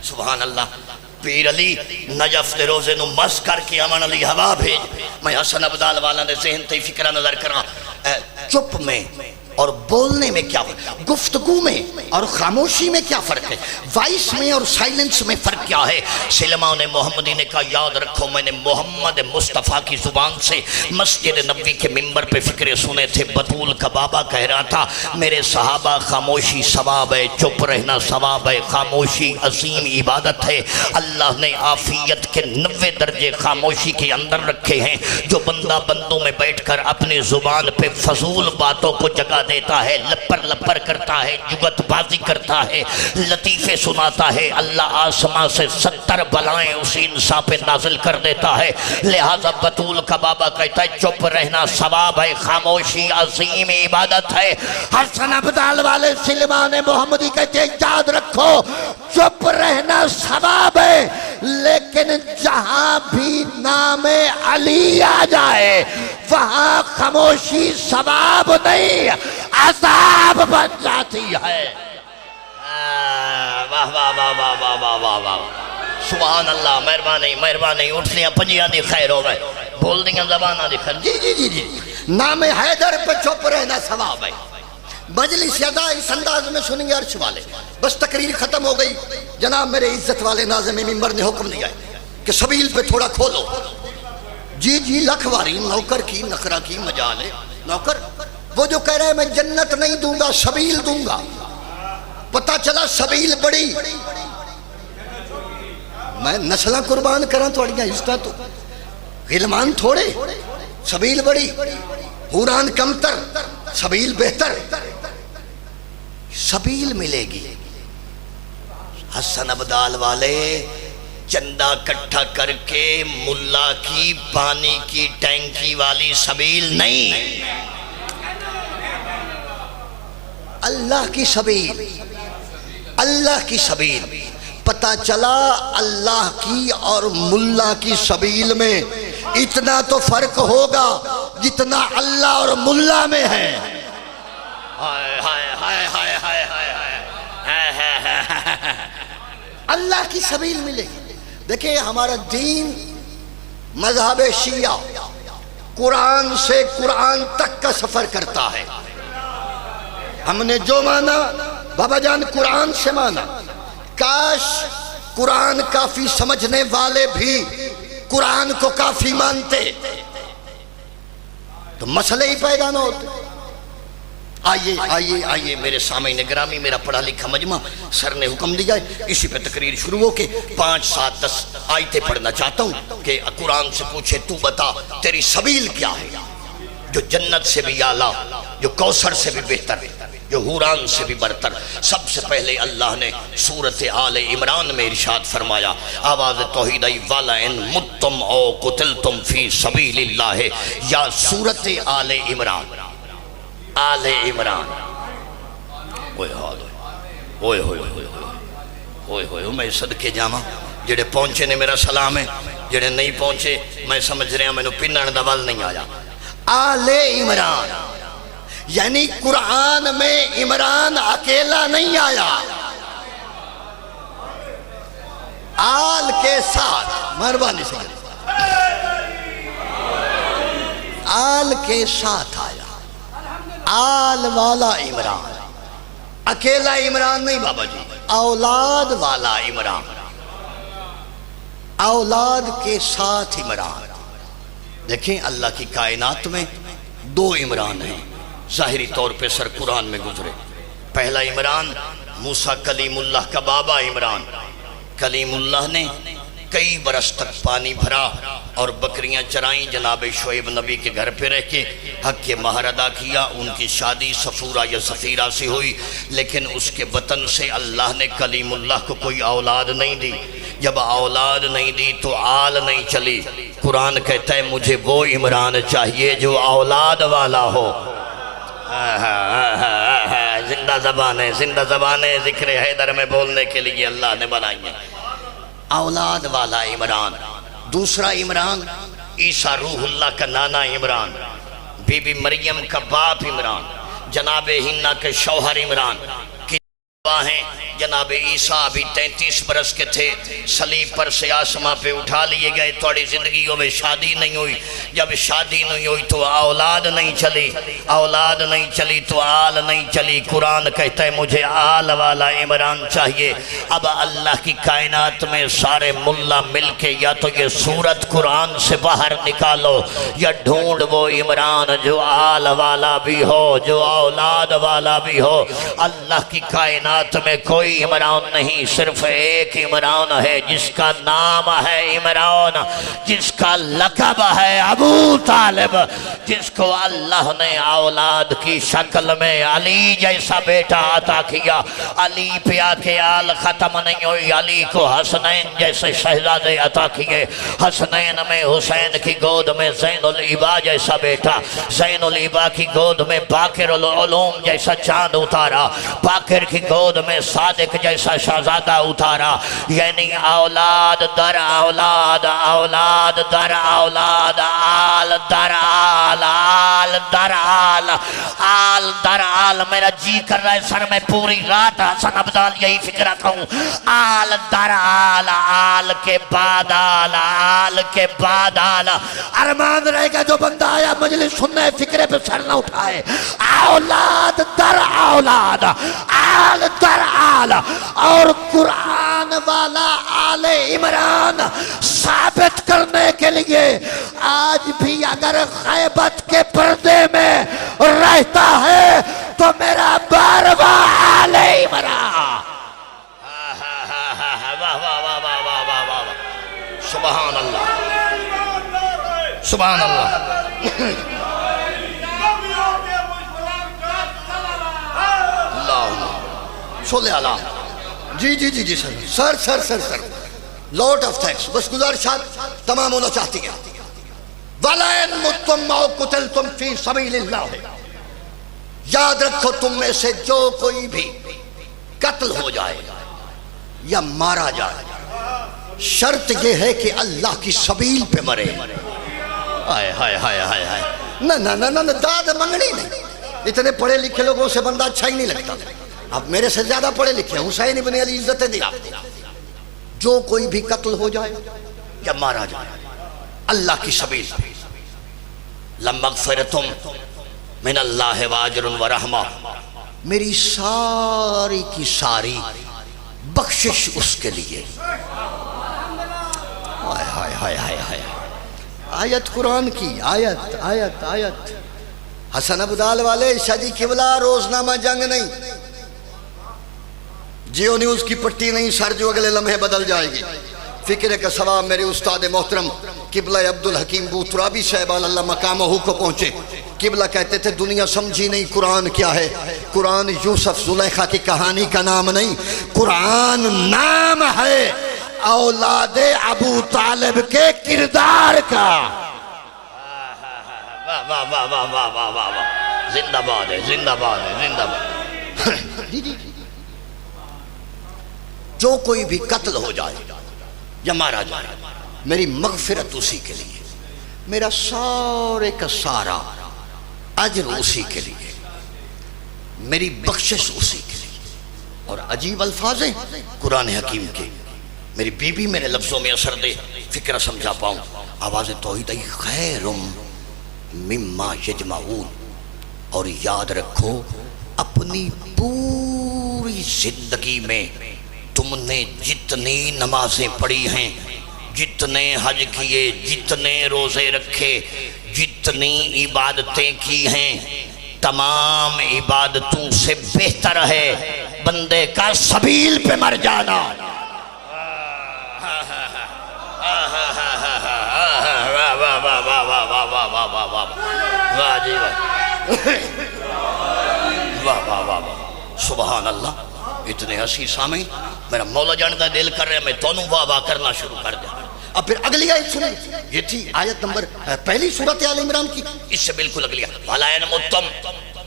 سبحان اللہ۔ پیر علی نجف دے روزے نو مس کر کے امان علی ہوا بھیج، میں حسن عبدال والا نے ذہن تے فکرہ نظر کرا۔ چپ میں اور بولنے میں کیا فرق، گفتگو میں اور خاموشی میں کیا فرق ہے، وائس میں اور سائلنس میں فرق کیا ہے؟ سلمان محمدی نے کہا یاد رکھو میں نے محمد مصطفیٰ کی زبان سے مسجد نبوی کے ممبر پہ فکرے سنے تھے۔ بطول کا بابا کہہ رہا تھا میرے صحابہ خاموشی ثواب ہے، چپ رہنا ثواب ہے، خاموشی عظیم عبادت ہے۔ اللہ نے عافیت کے 90 درجے خاموشی کے اندر رکھے ہیں۔ جو بندہ بندوں میں بیٹھ کر اپنی زبان پہ فضول باتوں کو جگہ دیتا ہے، لپر لپر کرتا ہے، جگت بازی کرتا ہے، لطیفے سناتا ہے، اللہ آسمان سے 70 بلائیں اسی انسان پہ نازل کر دیتا ہے۔ لہذا بطول کا بابا کہتا ہے چپ رہنا ثواب ہے، خاموشی عظیم عبادت ہے۔ حسن عبدال والے سلمان محمدی کہتے ہیں یاد رکھو چپ رہنا ثواب ہے، لیکن جہاں بھی نام علی آ جائے وہاں خاموشی ثواب نہیں عذاب بن جاتی ہے۔ واہ واہ واہ واہ واہ واہ واہ واہ سبحان اللہ۔ مہربانی مہربانی اٹھلیاں پنجیاں دی خیر ہو گئے، بول دیاں زبانہ دی خیر۔ جی جی جی جی نام حیدر پہ چپ رہنا ثواب ہے۔ مجلس ادا اس انداز میں سنیں گے عرش والے۔ بس تقریر ختم ہو گئی، جناب میرے عزت والے ناظم ممبر نے حکم دیا ہے کہ سبیل پہ تھوڑا کھولو۔ جی جی لکھ واری نوکر کی نخرہ کی مجال ہے۔ نوکر وہ جو کہہ رہے ہیں میں جنت نہیں دوں گا سبیل دوں گا، پتہ چلا سبیل بڑی، میں نسلہ قربان کرا تو اڑیاں عزتہ تو غلمان تھوڑے، سبیل بڑی، حوران کمتر، سبیل بہتر، سبیل ملے گی۔ حسن عبدال والے چندہ کٹھا کر کے ملا کی پانی کی ٹینکی والی سبیل نہیں، اللہ کی سبیل، اللہ کی سبیل۔ پتہ چلا اللہ کی اور ملا کی سبیل میں اتنا تو فرق ہوگا جتنا اللہ اور ملا میں ہے۔ اللہ کی سبیل ملے گی۔ دیکھیں ہمارا دین مذہب شیعہ قرآن سے قرآن تک کا سفر کرتا ہے۔ ہم نے جو مانا بابا جان قرآن سے مانا، کاش قرآن کافی سمجھنے والے بھی قرآن کو کافی مانتے تو مسئلے ہی پیدا نہ ہوتے۔ آئیے آئیے آئیے میرے سامعین گرامی، میرا پڑھا لکھا مجمع، سر نے حکم دیا ہے اسی پہ تقریر شروع ہو کے 5 7 10 آیتیں پڑھنا چاہتا ہوں کہ قرآن سے پوچھے تو بتا تیری سبیل کیا ہے، جو جنت سے بھی اعلیٰ، جو کوثر سے بھی بہتر، جو حوران سے بھی برتر۔ سب سے پہلے اللہ نے سورت آل عمران میں ارشاد فرمایا، آواز توحید والا ان متم او قتلتم فی سبیل اللہ، یا سورت آل عمران، آل عمران۔ اوئے ہوئے ہوئے ہوئے ہوئے ہوئے ہوئے میں صدقے جاواں، جڑے پہنچے نے میرا سلام ہے، جڑے نہیں پہنچے میں سمجھ رہا میں نے پنن دا ول نہیں آیا. آل عمران یعنی قرآن میں عمران اکیلا نہیں آیا، آل کے ساتھ. مہربانی سے آل کے ساتھ آیا. آل والا عمران، اکیلا عمران نہیں بابا جی، اولاد والا عمران، اولاد کے ساتھ عمران. دیکھیں اللہ کی کائنات میں دو عمران ہیں ظاہری طور پہ سر قرآن میں گزرے. پہلا عمران موسیٰ کلیم اللہ کا بابا عمران. کلیم اللہ نے کئی برس تک پانی بھرا اور بکریاں چرائیں، جناب شعیب نبی کے گھر پہ رہ کے حق کے مہر ادا کیا. ان کی شادی صفورہ یا صفیرہ سے ہوئی، لیکن اس کے بطن سے اللہ نے کلیم اللہ کو کوئی اولاد نہیں دی. جب اولاد نہیں دی تو آل نہیں چلی. قرآن کہتا ہے مجھے وہ عمران چاہیے جو اولاد والا ہو. زندہ زبانیں، زندہ زبانیں ذکر حیدر میں بولنے کے لیے اللہ نے بنائی ہیں. اولاد والا عمران. دوسرا عمران عیسیٰ روح اللہ کا نانا عمران، بی بی مریم کا باپ عمران، جناب ہنہ کے شوہر عمران کی ہیں. جناب عیسیٰ ابھی 33 برس کے تھے، صلیب پر سے آسماں پہ اٹھا لیے گئے. تھوڑی زندگیوں میں شادی نہیں ہوئی. جب شادی نہیں ہوئی تو اولاد نہیں چلی، اولاد نہیں چلی تو آل نہیں چلی. قرآن کہتا ہے مجھے آل والا عمران چاہیے. اب اللہ کی کائنات میں سارے ملا مل کے یا تو یہ سورت قرآن سے باہر نکالو یا ڈھونڈ وہ عمران جو آل والا بھی ہو، جو اولاد والا بھی ہو. اللہ کی کائنات میں کوئی عمران نہیں، صرف ایک عمران ہے جس کا نام ہے عمران، جس کا لقب ہے ابو طالب، جس کو اللہ نے اولاد کی شکل میں علی جیسا بیٹا عطا کیا. علی پہ آکے آل ختم نہیں ہوئی، علی کو حسنین جیسے شہزادے عطا کیے. حسنین میں حسین کی گود میں زین العبا جیسا بیٹا، زین العبا کی گود میں باقر العلوم جیسا چاند اتارا، باقر کی گود میں صادق جیسا شہزادہ اتارا. یعنی اولاد در اولاد، اولاد در اولاد، آل در آل، آل در آل، آل در آل. میرا جی کر رہا ہے سر میں پوری رات حسن عبدال یہی فکرہ کہوں. آل در آل، آل کے بعد آل، آل کے بعد آل. ارمان رہے گا جو بندہ آیا مجلس سننے فکرے پہ سر نہ اٹھائے. اولاد در اولاد، آل در آل. اور قرآن والا آل عمران ثابت کرنے کے لیے آج بھی اگر غیبت کے پردے میں رہتا ہے تو میرا بارواں آل عمران. سبحان اللہ، سبحان اللہ. صلی اللہ. جی جی جی جی سر سر سر سر لارڈ آف تھینکس. بس گزارشات تمام ہونا چاہتی ہیں. وَلَئِن مُتُّمْ أَوْ قُتِلْتُمْ فِي سَبِيلِ اللَّهِ. یاد رکھو تم میں سے جو کوئی بھی قتل ہو جائے یا مارا جائے، شرط یہ ہے کہ اللہ کی سبیل پہ مرے. ہائے ہائے ہائے ہائے ہائے. نہ نہ نہ نہ داد منگنی نہیں. اتنے پڑھے لکھے لوگوں سے بندہ اچھا ہی نہیں لگتا. اب میرے سے زیادہ پڑھے لکھے حسین ابن علی عزتیں دیا. جو کوئی بھی قتل ہو جائے یا مارا جائے اللہ کی سبیل پہ، لَمَغْفِرَةٌ مِّنَ اللَّهِ وَأَجْرٌ وَرَحْمَةٌ. میری ساری کی ساری بخشش اس کے لیے. ہائے ہائے ہائے ہائے ہائے. آیت قرآن کی، آیت آیت آیت. حسن عبدال والے شاہ جی قبلہ روزنامہ جنگ نہیں، جیو نیوز کی پٹی نہیں سر جو اگلے لمحے بدل جائے گی. فکر کا ثواب میرے استاد محترم قبلہ عبدالحکیم بوترابی صاحبان اللہ مقامہ کو پہنچے. قبلہ کہتے تھے دنیا سمجھی نہیں قرآن کیا ہے. قرآن یوسف زلیخا کی کہانی کا نام نہیں، قرآن نام ہے اولاد ابو طالب کے کردار کا. واہ واہ واہ واہ واہ واہ واہ واہ. زندہ باد ہے، زندہ باد ہے، زندہ باد. جی جی جو کوئی بھی قتل ہو جائے یا مارا جائے میری مغفرت اسی کے لیے، میرا سارے کا سارا اجر اسی کے لیے، میری بخشش اسی کے لیے۔ اور عجیب الفاظ ہیں قرآن حکیم کے، میری بیوی میرے لفظوں میں اثر دے، فکر سمجھا پاؤں، آواز توحید ای خیر مما یجمعون۔ اور یاد رکھو اپنی پوری زندگی میں تم نے جتنی نمازیں پڑھی ہیں، جتنے حج کیے، جتنے روزے رکھے، جتنی عبادتیں کی ہیں، تمام عبادتوں سے بہتر ہے بندے کا سبیل پہ مر جانا۔ سبحان اللہ۔ اتنے ہنسی سامعین، میرا مولا جانتا دل کر رہے میں دونوں واہ واہ کرنا شروع کر دیا۔ اب پھر اگلی آیت سنیں، یہ تھی آیت نمبر پہلی سورۃ آل عمران کی، اس سے بالکل اگلی آیت، وَلَا يَنْمُتُّمْ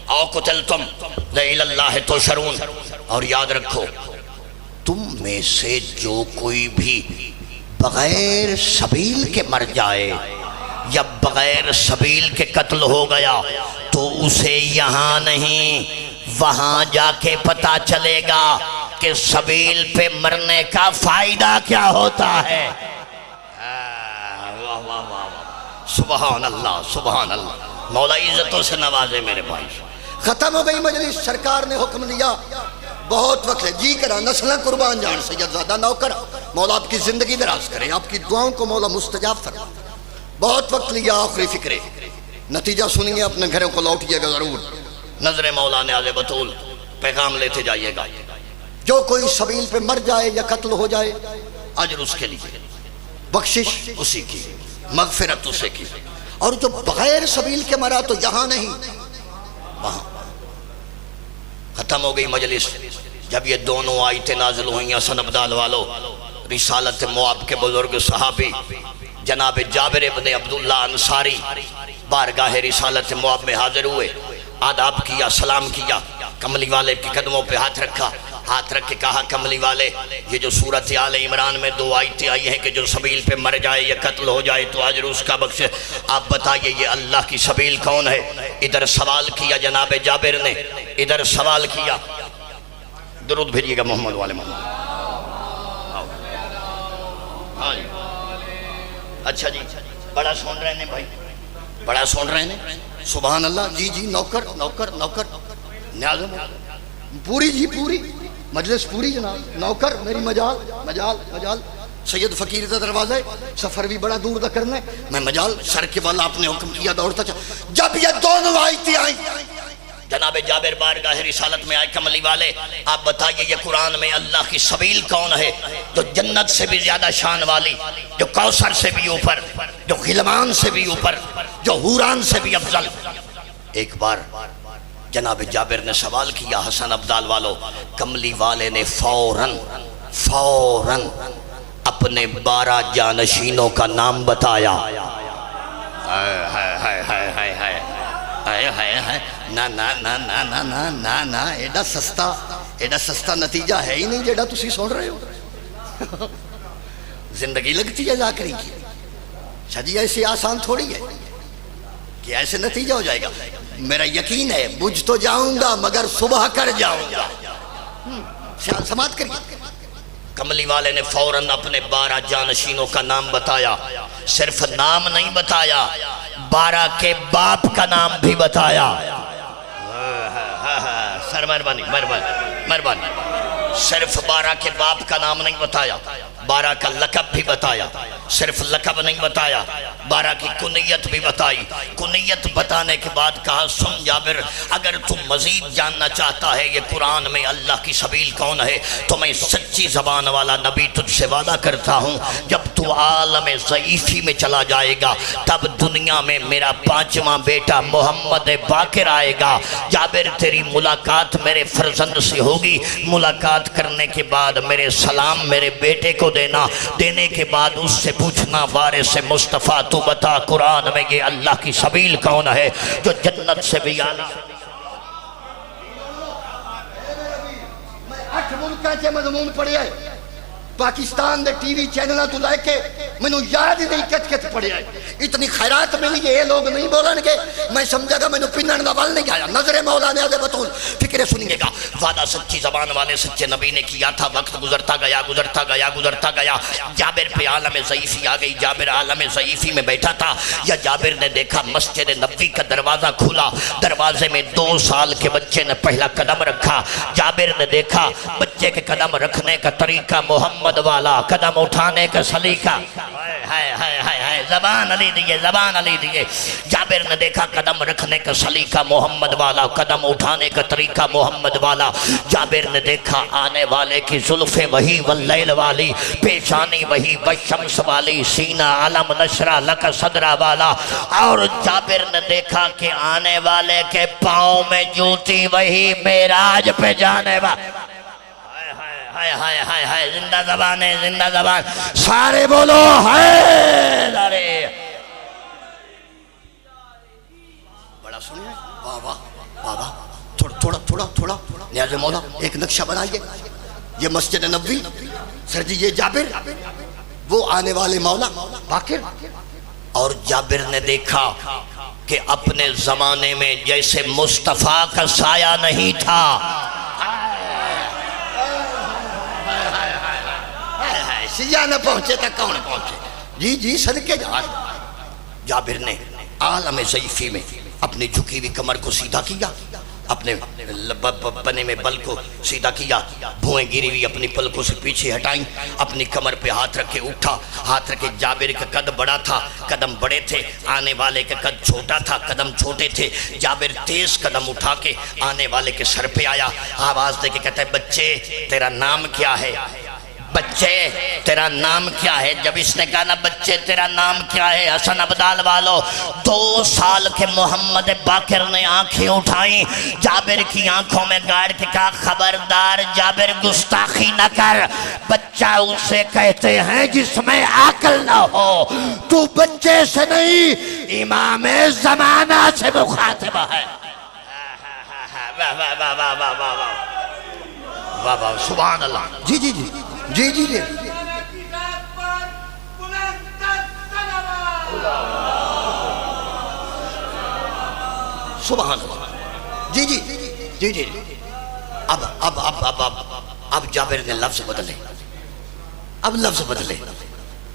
أَوْ قُتِلْتُمْ لَإِلَى اللَّهِ تُحْشَرُونَ۔ اور یاد رکھو تم میں سے جو کوئی بھی بغیر سبیل کے مر جائے یا بغیر سبیل کے قتل ہو گیا تو اسے یہاں نہیں وہاں جا کے پتا چلے گا کہ سبیل پہ مرنے کا فائدہ کیا ہوتا ہے۔ سبحان اللہ، سبحان اللہ۔ مولا عزتوں سے نوازے میرے بھائی۔ ختم ہو گئی مجلس، سرکار نے حکم دیا، بہت وقت ہے، جی کرا نسلیں قربان جان سید زادہ نوکر، مولا آپ کی زندگی دراز کرے، آپ کی دعاؤں کو مولا مستجاب فرمائے۔ بہت وقت لیا، آخری فکرے، نتیجہ سنیے، اپنے گھروں کو لوٹیے گا ضرور۔ نظر مولا نے آلِ بطول پیغام لیتے جائیے گا، جو کوئی سبیل پہ مر جائے یا قتل ہو جائے اجر اس کے لیے، بخشش اسی کی، مغفرت اسے کی۔ اور جو بغیر سبیل کے مرا تو یہاں نہیں وہاں۔ ختم ہو گئی مجلس، جب یہ دونوں آیتیں نازل ہوئیں، حسن ابدال والو، رسالت مواب کے بزرگ صحابی جناب جابر ابن عبداللہ انصاری بارگاہ رسالت مواب میں حاضر ہوئے، آداب کیا، سلام کیا، کملی والے کے قدموں پہ ہاتھ رکھا، ہاتھ رکھ کے کہا کملی والے یہ جو سورۃ آل عمران میں دو آیتیں آئی ہیں کہ جو سبیل پہ مر جائے یا قتل ہو جائے تو اجر اس کا بخشے، آپ بتائیے یہ اللہ کی سبیل کون ہے؟ ادھر سوال کیا جناب جابر نے، ادھر سوال کیا۔ درود بھیجیے گا محمد والے محمد۔ ہاں جی، اچھا جی، بڑا سن رہے ہیں بھائی، بڑا سن رہے ہیں، سبحان اللہ۔ جی جی، نوکر نوکر نوکر، نیازم پوری جی، پوری مجلس پوری جناب، نوکر میری مجال مجال مجال، سید فقیر دا دروازہ ہے، سفر بھی بڑا دور دا کرنا ہے، میں مجال سر کے والا آپ نے حکم کیا دوڑتا چاہا۔ جب یہ دونوں آیتیں آئیں، جناب جابر بارگاہ رسالت میں آئے، کملی والے آپ بتائیے یہ قرآن میں اللہ کی سبیل کون ہے جو جنت سے بھی زیادہ شان والی، جو کوثر سے بھی اوپر، جو غلمان سے بھی اوپر، جو حوران سے بھی افضل؟ ایک بار جناب جابر نے سوال کیا، حسن ابدال والو، کملی والے نے فوراً اپنے 12 جانشینوں کا نام بتایا۔ نا نا نا نا نا نا نا نا، ایڈا سستا نتیجہ ہے ہی نہیں جیڑا تسی سن رہے ہو۔ زندگی لگتی ہے ذاکری کی، شادی ایسی آسان تھوڑی ہے کہ ایسے نتیجہ ہو جائے گا۔ میرا یقین ہے بجھ تو جاؤں گا مگر صبح کر جاؤں گا۔ سماعت کریے، کملی والے نے فوراً اپنے 12 جانشینوں کا نام بتایا، صرف نام نہیں بتایا، 12 کے باپ کا نام بھی بتایا۔ سر مہربانی مہربانی، صرف 12 کے باپ کا نام نہیں بتایا، 12 کا لقب بھی بتایا، صرف لقب نہیں بتایا، 12 کی کنیت بھی بتائی۔ کنیت بتانے کے بعد کہا سن جابر، اگر تم مزید جاننا چاہتا ہے یہ قرآن میں اللہ کی سبیل کون ہے تو میں سچی زبان والا نبی تجھ سے وعدہ کرتا ہوں، جب تو عالم ضعیفی میں چلا جائے گا تب دنیا میں میرا 5واں بیٹا محمد باقر آئے گا۔ جابر تیری ملاقات میرے فرزند سے ہوگی، ملاقات کرنے کے بعد میرے سلام میرے بیٹے کو دینا، دینے کے بعد اس سے پوچھنا وارث مصطفیٰ تو بتا قرآن میں یہ اللہ کی سبیل کون ہے جو جنت سے بھی آنا۔ میں 8 ملکاں کے مضمون پڑھے ہیں، پاکستان دے ٹی وی چینلوں تو لے کے مینو یاد ہی نہیں کچ پڑیا اتنی خیرات ملی یہ لوگ نہیں بولن گے میں سمجھا گا مینو پنن دا ول نہیں آیا نظر مولا نے بطول فکر سنیے گا وعدہ سچی زبان والے سچے نبی نے کیا تھا وقت گزرتا گیا جابر پہ عالم ضعیفی آ گئی جابر عالم ضعیفی میں بیٹھا تھا یا جابر نے دیکھا مسجد نبوی کا دروازہ کھلا دروازے میں 2 سال کے بچے نے پہلا قدم رکھا جابر نے دیکھا بچے کے قدم رکھنے کا طریقہ محمد والا قدم اٹھانے کا سلیقہ زبان علی دیئے جابر نے دیکھا قدم رکھنے کا سلیقہ محمد والا قدم اٹھانے کا طریقہ محمد والا جابر نے دیکھا آنے والے کی زلفیں وہی واللیل والی پیشانی وہی والشمس والی سینہ علم نشرہ لک صدرہ والا اور جابر نے دیکھا کہ آنے والے کے پاؤں میں جوتی وہی معراج پہ جانے والا زندہ زبان ہے زندہ زبان سارے بولو حیداری بڑا سنیے واہ تھوڑا نیاز مولا ایک نقشہ بنائیے یہ مسجد نبوی سر جی یہ جابر وہ آنے والے مولا باقر اور جابر نے دیکھا کہ اپنے زمانے میں جیسے مصطفیٰ کا سایہ نہیں تھا سیاہ نہ پہنچے تک کون پہنچے جی صدقے جا جابر نے عالم ضعیفی میں اپنی جھکی ہوئی کمر کو سیدھا کیا اپنے بنے میں بل کو سیدھا کیا بھوئیں گری ہوئی اپنی پلکوں سے پیچھے ہٹائیں اپنی کمر پہ ہاتھ رکھے اٹھا ہاتھ رکھے جابر کا قد بڑا تھا قدم بڑے تھے آنے والے کا قد چھوٹا تھا قدم چھوٹے تھے جابر تیز قدم اٹھا کے آنے والے کے سر پہ آیا آواز دے کے کہتا ہے بچے تیرا نام کیا ہے بچے تیرا نام کیا ہے جب اس نے کہا نا بچے تیرا نام کیا ہے حسن عبدال والو 2 سال کے محمد باقر نے آنکھیں اٹھائیں جابر کی آنکھوں میں گاڑ کے کہا خبردار جابر گستاخی نہ کر بچہ اسے کہتے ہیں جس میں عقل نہ ہو تو بچے سے نہیں امام زمانہ سے مخاطب ہے واہ سبحان اللہ جی سبحان اللہ جی اب جابر نے لفظ بدلے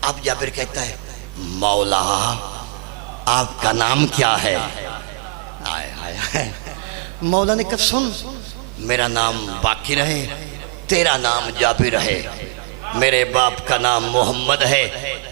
اب جابر کہتا ہے مولا آپ کا نام کیا ہے مولا نے کہا سن میرا نام باقر ہے تیرا نام جابر ہے میرے باپ کا نام محمد ہے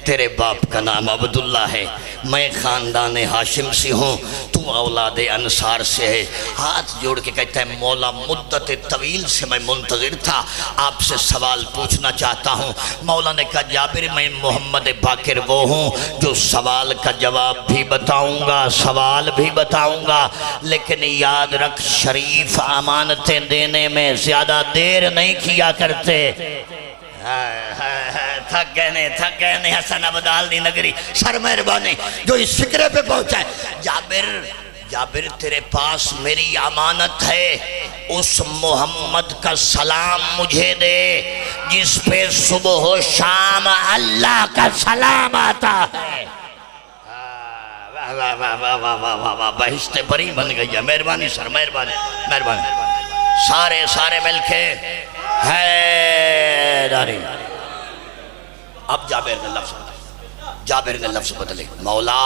تیرے باپ کا نام عبداللہ ہے میں خاندان ہاشم سے ہوں تو اولاد انصار سے ہے ہاتھ جوڑ کے کہتا ہے مولا مدت طویل سے میں منتظر تھا آپ سے سوال پوچھنا چاہتا ہوں مولا نے کہا جابر میں محمد باقر وہ ہوں جو سوال کا جواب بھی بتاؤں گا سوال بھی بتاؤں گا لیکن یاد رکھ شریف امانتیں دینے میں زیادہ دیر نہیں کیا کرتے تھک گئے نے حسن عبدال دی نگری سر مہربانی جو اس فکرے پہ پہنچا ہے جابر تیرے پاس میری امانت ہے اس محمد کا سلام مجھے دے جس پہ صبح و شام اللہ کا سلام آتا ہے بہشت بری بن گئی ہے مہربانی سر مہربانی سارے مل کے حیداری اب جابر نے لفظ بدلے مولا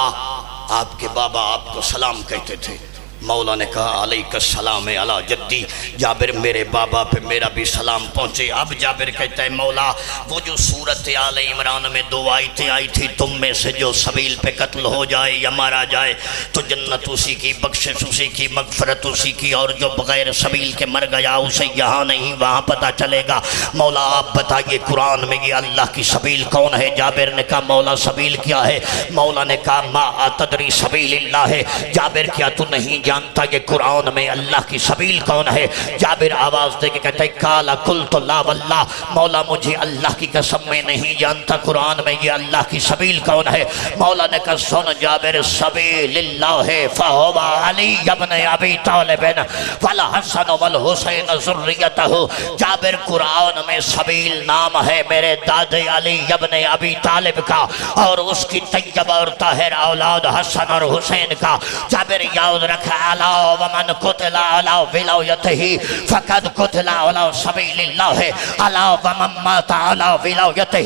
آپ کے بابا آپ کو سلام کہتے تھے مولا نے کہا علیک السلام علی جدی جابر میرے بابا پہ میرا بھی سلام پہنچے اب جابر کہتا ہے مولا وہ جو سورت آل عمران میں 2 آیتیں آئی تھی تم میں سے جو سبیل پہ قتل ہو جائے یا مارا جائے تو جنت اسی کی بخشش اسی کی مغفرت اسی کی اور جو بغیر سبیل کے مر گیا اسے یہاں نہیں وہاں پتہ چلے گا مولا آپ بتائیے قرآن میں یہ اللہ کی سبیل کون ہے جابر نے کہا مولا سبیل کیا ہے مولا نے کہا ما تدری سبیل اللہ ہے جابر کیا تو نہیں جانتا یہ قرآن میں اللہ کی سبیل کون ہے؟ جابر آواز دے کے کہتے کالا قلت لا واللہ، مولا مجھے اللہ کی قسم میں نہیں جانتا قرآن میں یہ اللہ کی سبیل کون ہے۔ مولا نے کہا سن جابر، سبیل اللہ فہو علی ابن ابی طالب والحسن والحسین ذریتہ۔ جابر قرآن میں سبیل نام ہے میرے دادے علی ابن ابی طالب کا اور اس کی طیب اور طاہر اولاد حسن اور حسین کا۔ جابر یاد رکھا الا ومن قتل علی ولایتہ فقد قتل علی سبیل اللہ، الا ومن مات علی ولایتہ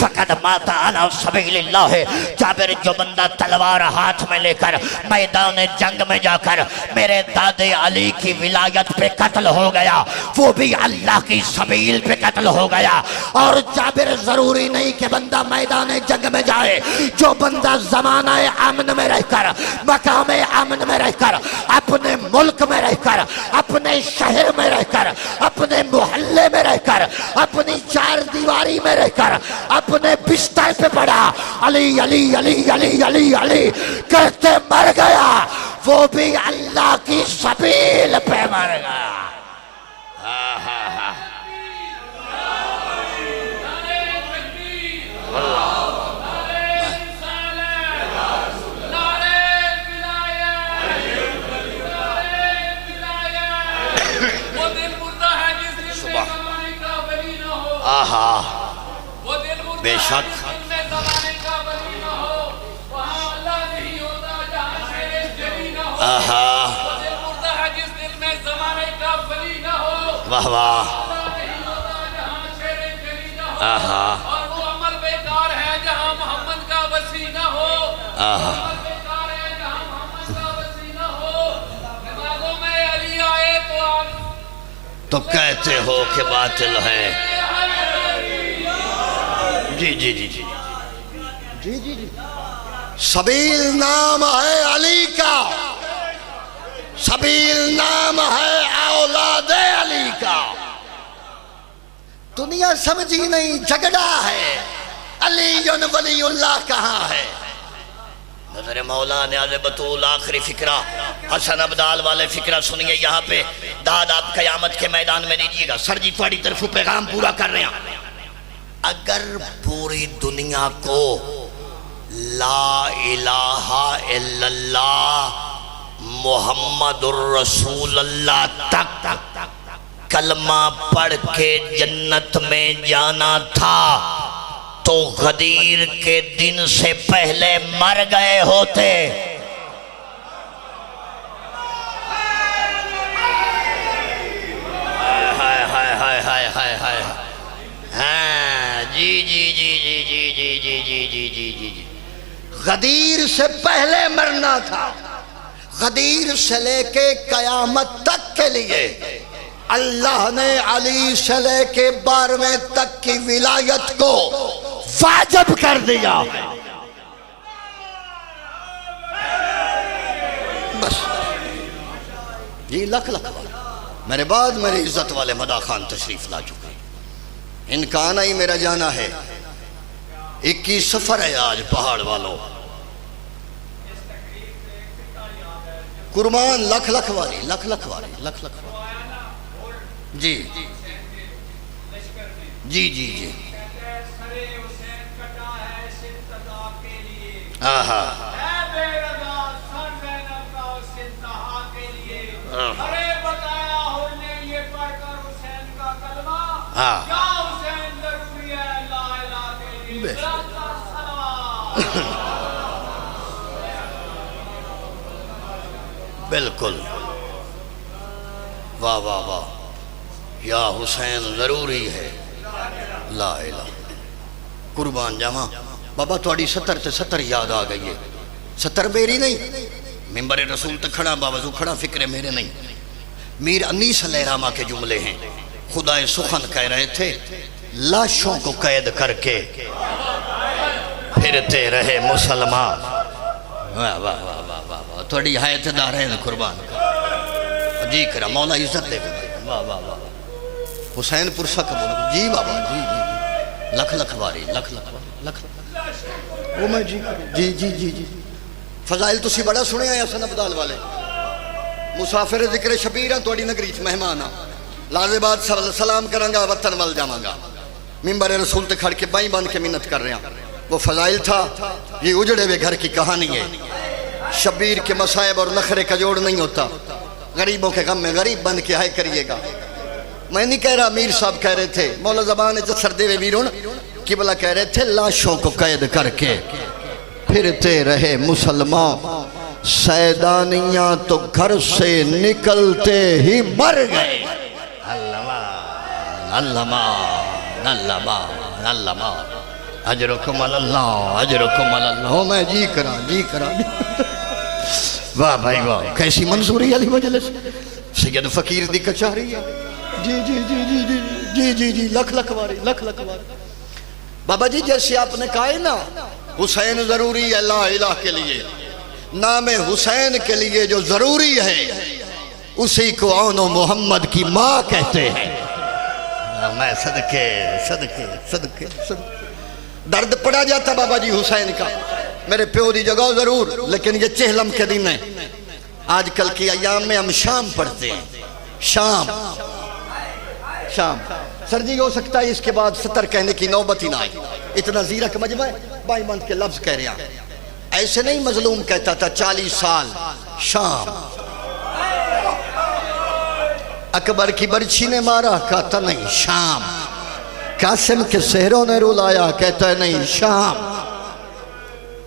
فقد مات علی سبیل اللہ۔ جابر جو بندہ تلوار ہاتھ میں لے کر میدان جنگ میں جا کر میرے دادے علی کی ولایت پہ قتل ہو گیا وہ بھی اللہ کی سبیل پہ قتل ہو گیا۔ اور جابر ضروری نہیں کہ بندہ میدان جنگ میں جائے، جو بندہ زمانہ امن میں رہ کر، مقام امن میں رہ کر، اپنے ملک میں رہ کر، اپنے شہر میں رہ کر، اپنے محلے میں رہ کر، اپنی چار دیواری میں رہ کر، اپنے بستر پہ پڑا علی علی علی علی علی علی کہتے مر گیا، وہ بھی اللہ کی سبیل پہ مر گیا۔ آہا بے شک آہا واہ واہ آہا آہا تو کہتے ہو کہ باطل ہے۔ جی جی جی جی جی جی جی سبیل نام ہے علی کا، سبیل نام ہے اولاد علی کا۔ دنیا سمجھی نہیں، جھگڑا ہے علی ولی اللہ کہاں ہے۔ نظر مولا نیاز بطول آخری فکرہ حسن عبدال والے فکرہ سنیے یہاں پہ، داد آپ قیامت کے میدان میں دیجیے گا۔ سر جی تھوڑی طرف پیغام پورا کر رہے ہیں۔ اگر پوری دنیا کو لا الہ الا اللہ محمد الرسول اللہ تک کلمہ پڑھ کے جنت میں جانا تھا تو غدیر کے دن سے پہلے مر گئے ہوتے۔ جی جی جی جی جی جی جی جی جی جی جی جی غدیر سے پہلے مرنا تھا۔ غدیر سے لے کے قیامت تک کے لیے اللہ نے علی سے لے کے 12ویں تک کی ولایت کو واجب کر دیا۔ بس جی لکھ لکھ میرے بعد میرے عزت والے مدا خان تشریف لا چکے، ان کا آنا ہی میرا جانا ہے۔ 21 سفر ہے آج پہاڑ والوں، قربان لکھ لکھ والی لکھ لکھ والی لکھ لکھ والی جی جی جی جی آہا بالکل واہ واہ واہ یا حسین ضروری ہے لا الہ۔ قربان جاواں بابا تھوڑی 70 تے 70 یاد آ گئی ہے، 70 میری نہیں، ممبر رسول تک کھڑا باوضو کھڑا، فکر میرے نہیں۔ میر انیس علیہ رحمہ کے جملے ہیں، خدا سخن کہہ رہے تھے لاشوں کو قید کر کے پھرتے رہے مسلمان۔ واہ واہ واہ واہ واہ واہ تھوڑی حیات دار ہے قربان کا جی کرا مولا عزت دے واہ واہ واہ حسین پرسہ قبول جی بابا جی جی جی لکھ لکھ باری لکھ لکھ باری لکھ وہ میں جی جی جی جی جی فضائل تسی بڑا سنے ہیں حسن عبدال والے مسافر ذکر شبیر ہاں توڑی نگری چ مہمان ہاں لازباد سلام کرانگا وطن ول جاواں ممبر رسول تے کھڑ کے بائیں باندھ کے منت کر رہے ہیں وہ فضائل تھا یہ اجڑے ہوئے گھر کی کہانی ہے شبیر کے مصائب اور نخرے کا جوڑ نہیں ہوتا غریبوں کے غم میں غریب بن کے آئے کریے گا میں نہیں کہہ رہا میر صاحب کہہ رہے تھے مولا زبان سردے وے ویرون قبلہ کہہ رہے تھے لاشوں کو قید کر کے پھرتے رہے مسلمان سیدانیاں تو گھر سے نکلتے ہی مر گئے اللہ اجرکم اللہ اجرکم اللہ میں جی کرا واہ بھائی واہ کیسی منظوری علی مجلس سید فقیر دی کچہری ہے جی لکھ واری بابا جی جیسے آپ نے کہا ہے نا حسین ضروری ہے لا الہ کے لیے نام حسین کے لیے جو ضروری ہے اسی کو اون و محمد کی ماں کہتے ہیں میں صدقے درد پڑا جاتا بابا جی حسین کا میرے پیو دی جگہ ضرور لیکن یہ چہلم کے دن ہے آج کل کی ایام میں ہم شام پڑھتے ہیں شام سر جی ہو سکتا ہے اس کے بعد 70 کہنے کی نوبت ہی نہ آئی اتنا زیرک مجمع ہے بائیں باندھ کے لفظ کہہ رہے ہیں ایسے نہیں مظلوم کہتا تھا 40 سال شام اکبر کی برچھی نے مارا کہتا نہیں شام قاسم کے سہروں نے رلایا کہتا ہے نہیں شام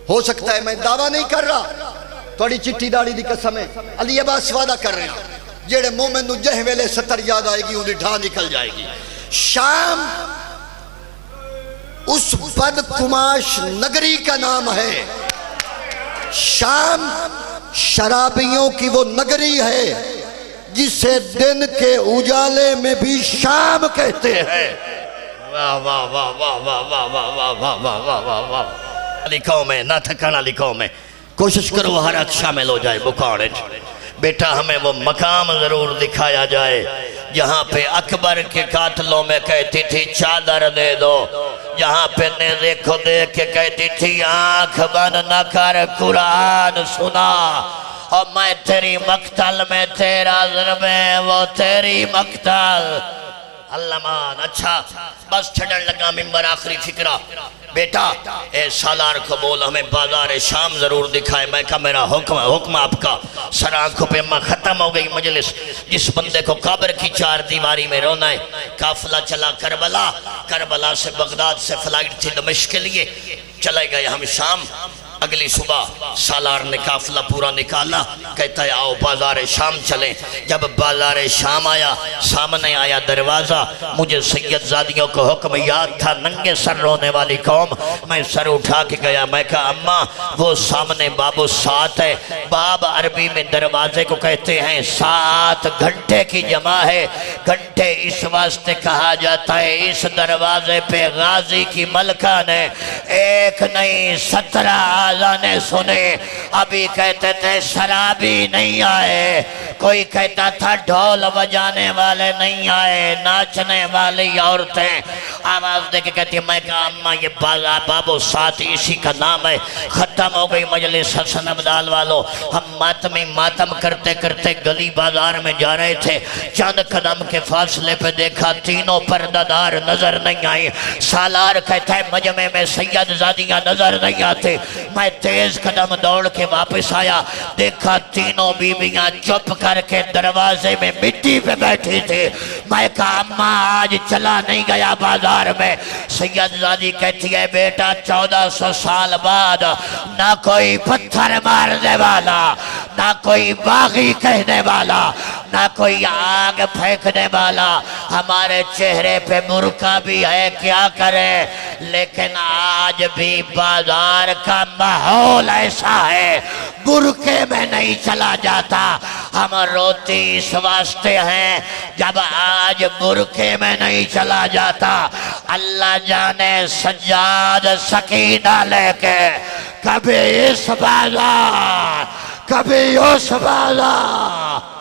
ہو سکتا ہے میں دعویٰ نہیں کر رہا تھوڑی چٹی داڑی دی قسم ہے علی عباس وعدہ کر رہے ہیں جیڑے مومن نو جہ ویلے 70 یاد آئے گی انہیں ڈھا نکل جائے گی شام اس بد کماش نگری کا نام ہے شام شرابیوں کی وہ نگری ہے جسے دن کے اجالے میں بھی شام کہتے ہیں لکھوں میں نہ تھکانا لکھوں میں کوشش کرو ہر حق شامل ہو جائے بکاڑے بیٹا ہمیں وہ مقام ضرور دکھایا جائے جہاں پہ اکبر کے قاتلوں میں کہتی تھی چادر دے دو جہاں پہ نیزے کو دیکھ کے کہتی تھی آنکھ بند نہ کر قرآن سنا اور میں تیری مقتل میں تیرا ضرب ہے وہ تیری مقتل اللہ مان اچھا بس چھڑن لگا ممبر آخری فکرہ بیٹا اے سالار کو بول ہمیں بازار شام ضرور دکھائے میں کہا میرا حکم آپ کا سر آنکھوں پہ ماں ختم ہو گئی مجلس جس بندے کو قبر کی 4 دیواری میں رونا ہے قافلہ چلا کربلا سے بغداد سے فلائٹ تھی دمشق کے لیے چلے گئے ہم شام اگلی صبح سالار نے قافلہ پورا نکالا کہتا ہے آؤ بازار شام چلیں جب بازار شام آیا سامنے آیا دروازہ مجھے سید زادیوں کو حکم یاد تھا ننگے سر رونے والی قوم میں سر اٹھا کے گیا میں کہا اماں وہ سامنے باب 7 ہے باب عربی میں دروازے کو کہتے ہیں 7 گھنٹے کی جمع ہے گھنٹے اس واسطے کہا جاتا ہے اس دروازے پہ غازی کی ملکہ نے ایک نہیں 17 آزانے سنے ابھی کہتے تھے شرابی نہیں آئے کوئی کہتا تھا ڈھول بجانے والے نہیں آئے ناچنے والی عورتیں آواز دے کے کہتی میں کہا اماں یہ باب 7 اسی کا نام ہے ختم ہو گئی مجلس حسن عبدال والو ہم ماتم کرتے کرتے گلی بازار میں جا رہے تھے چند قدم کے فاصلے پہ دیکھا تینوں پردہ دار نظر نہیں آئی سالار کہتا ہے مجمع میں سید زادیاں نظر نہیں آتے میں تیز قدم دوڑ کے واپس آیا دیکھا تینوں بیویاں چپ کر کے دروازے میں مٹی پہ بیٹھی تھی میں کہا اماں آج چلا نہیں گیا بازار میں سید زادی کہتی ہے بیٹا 1400 سال بعد نہ کوئی پتھر مارنے والا نہ کوئی باغی کہنے والا نہ کوئی آگ پھینکنے والا ہمارے چہرے پہ برقع بھی ہے کیا کرے لیکن آج بھی بازار کا ماحول ایسا ہے برقعے میں نہیں چلا جاتا ہم روتی اس واسطے ہیں جب آج برقعے میں نہیں چلا جاتا اللہ جانے سجاد سکینہ لے کے کبھی اس بازار کبھی اس بازار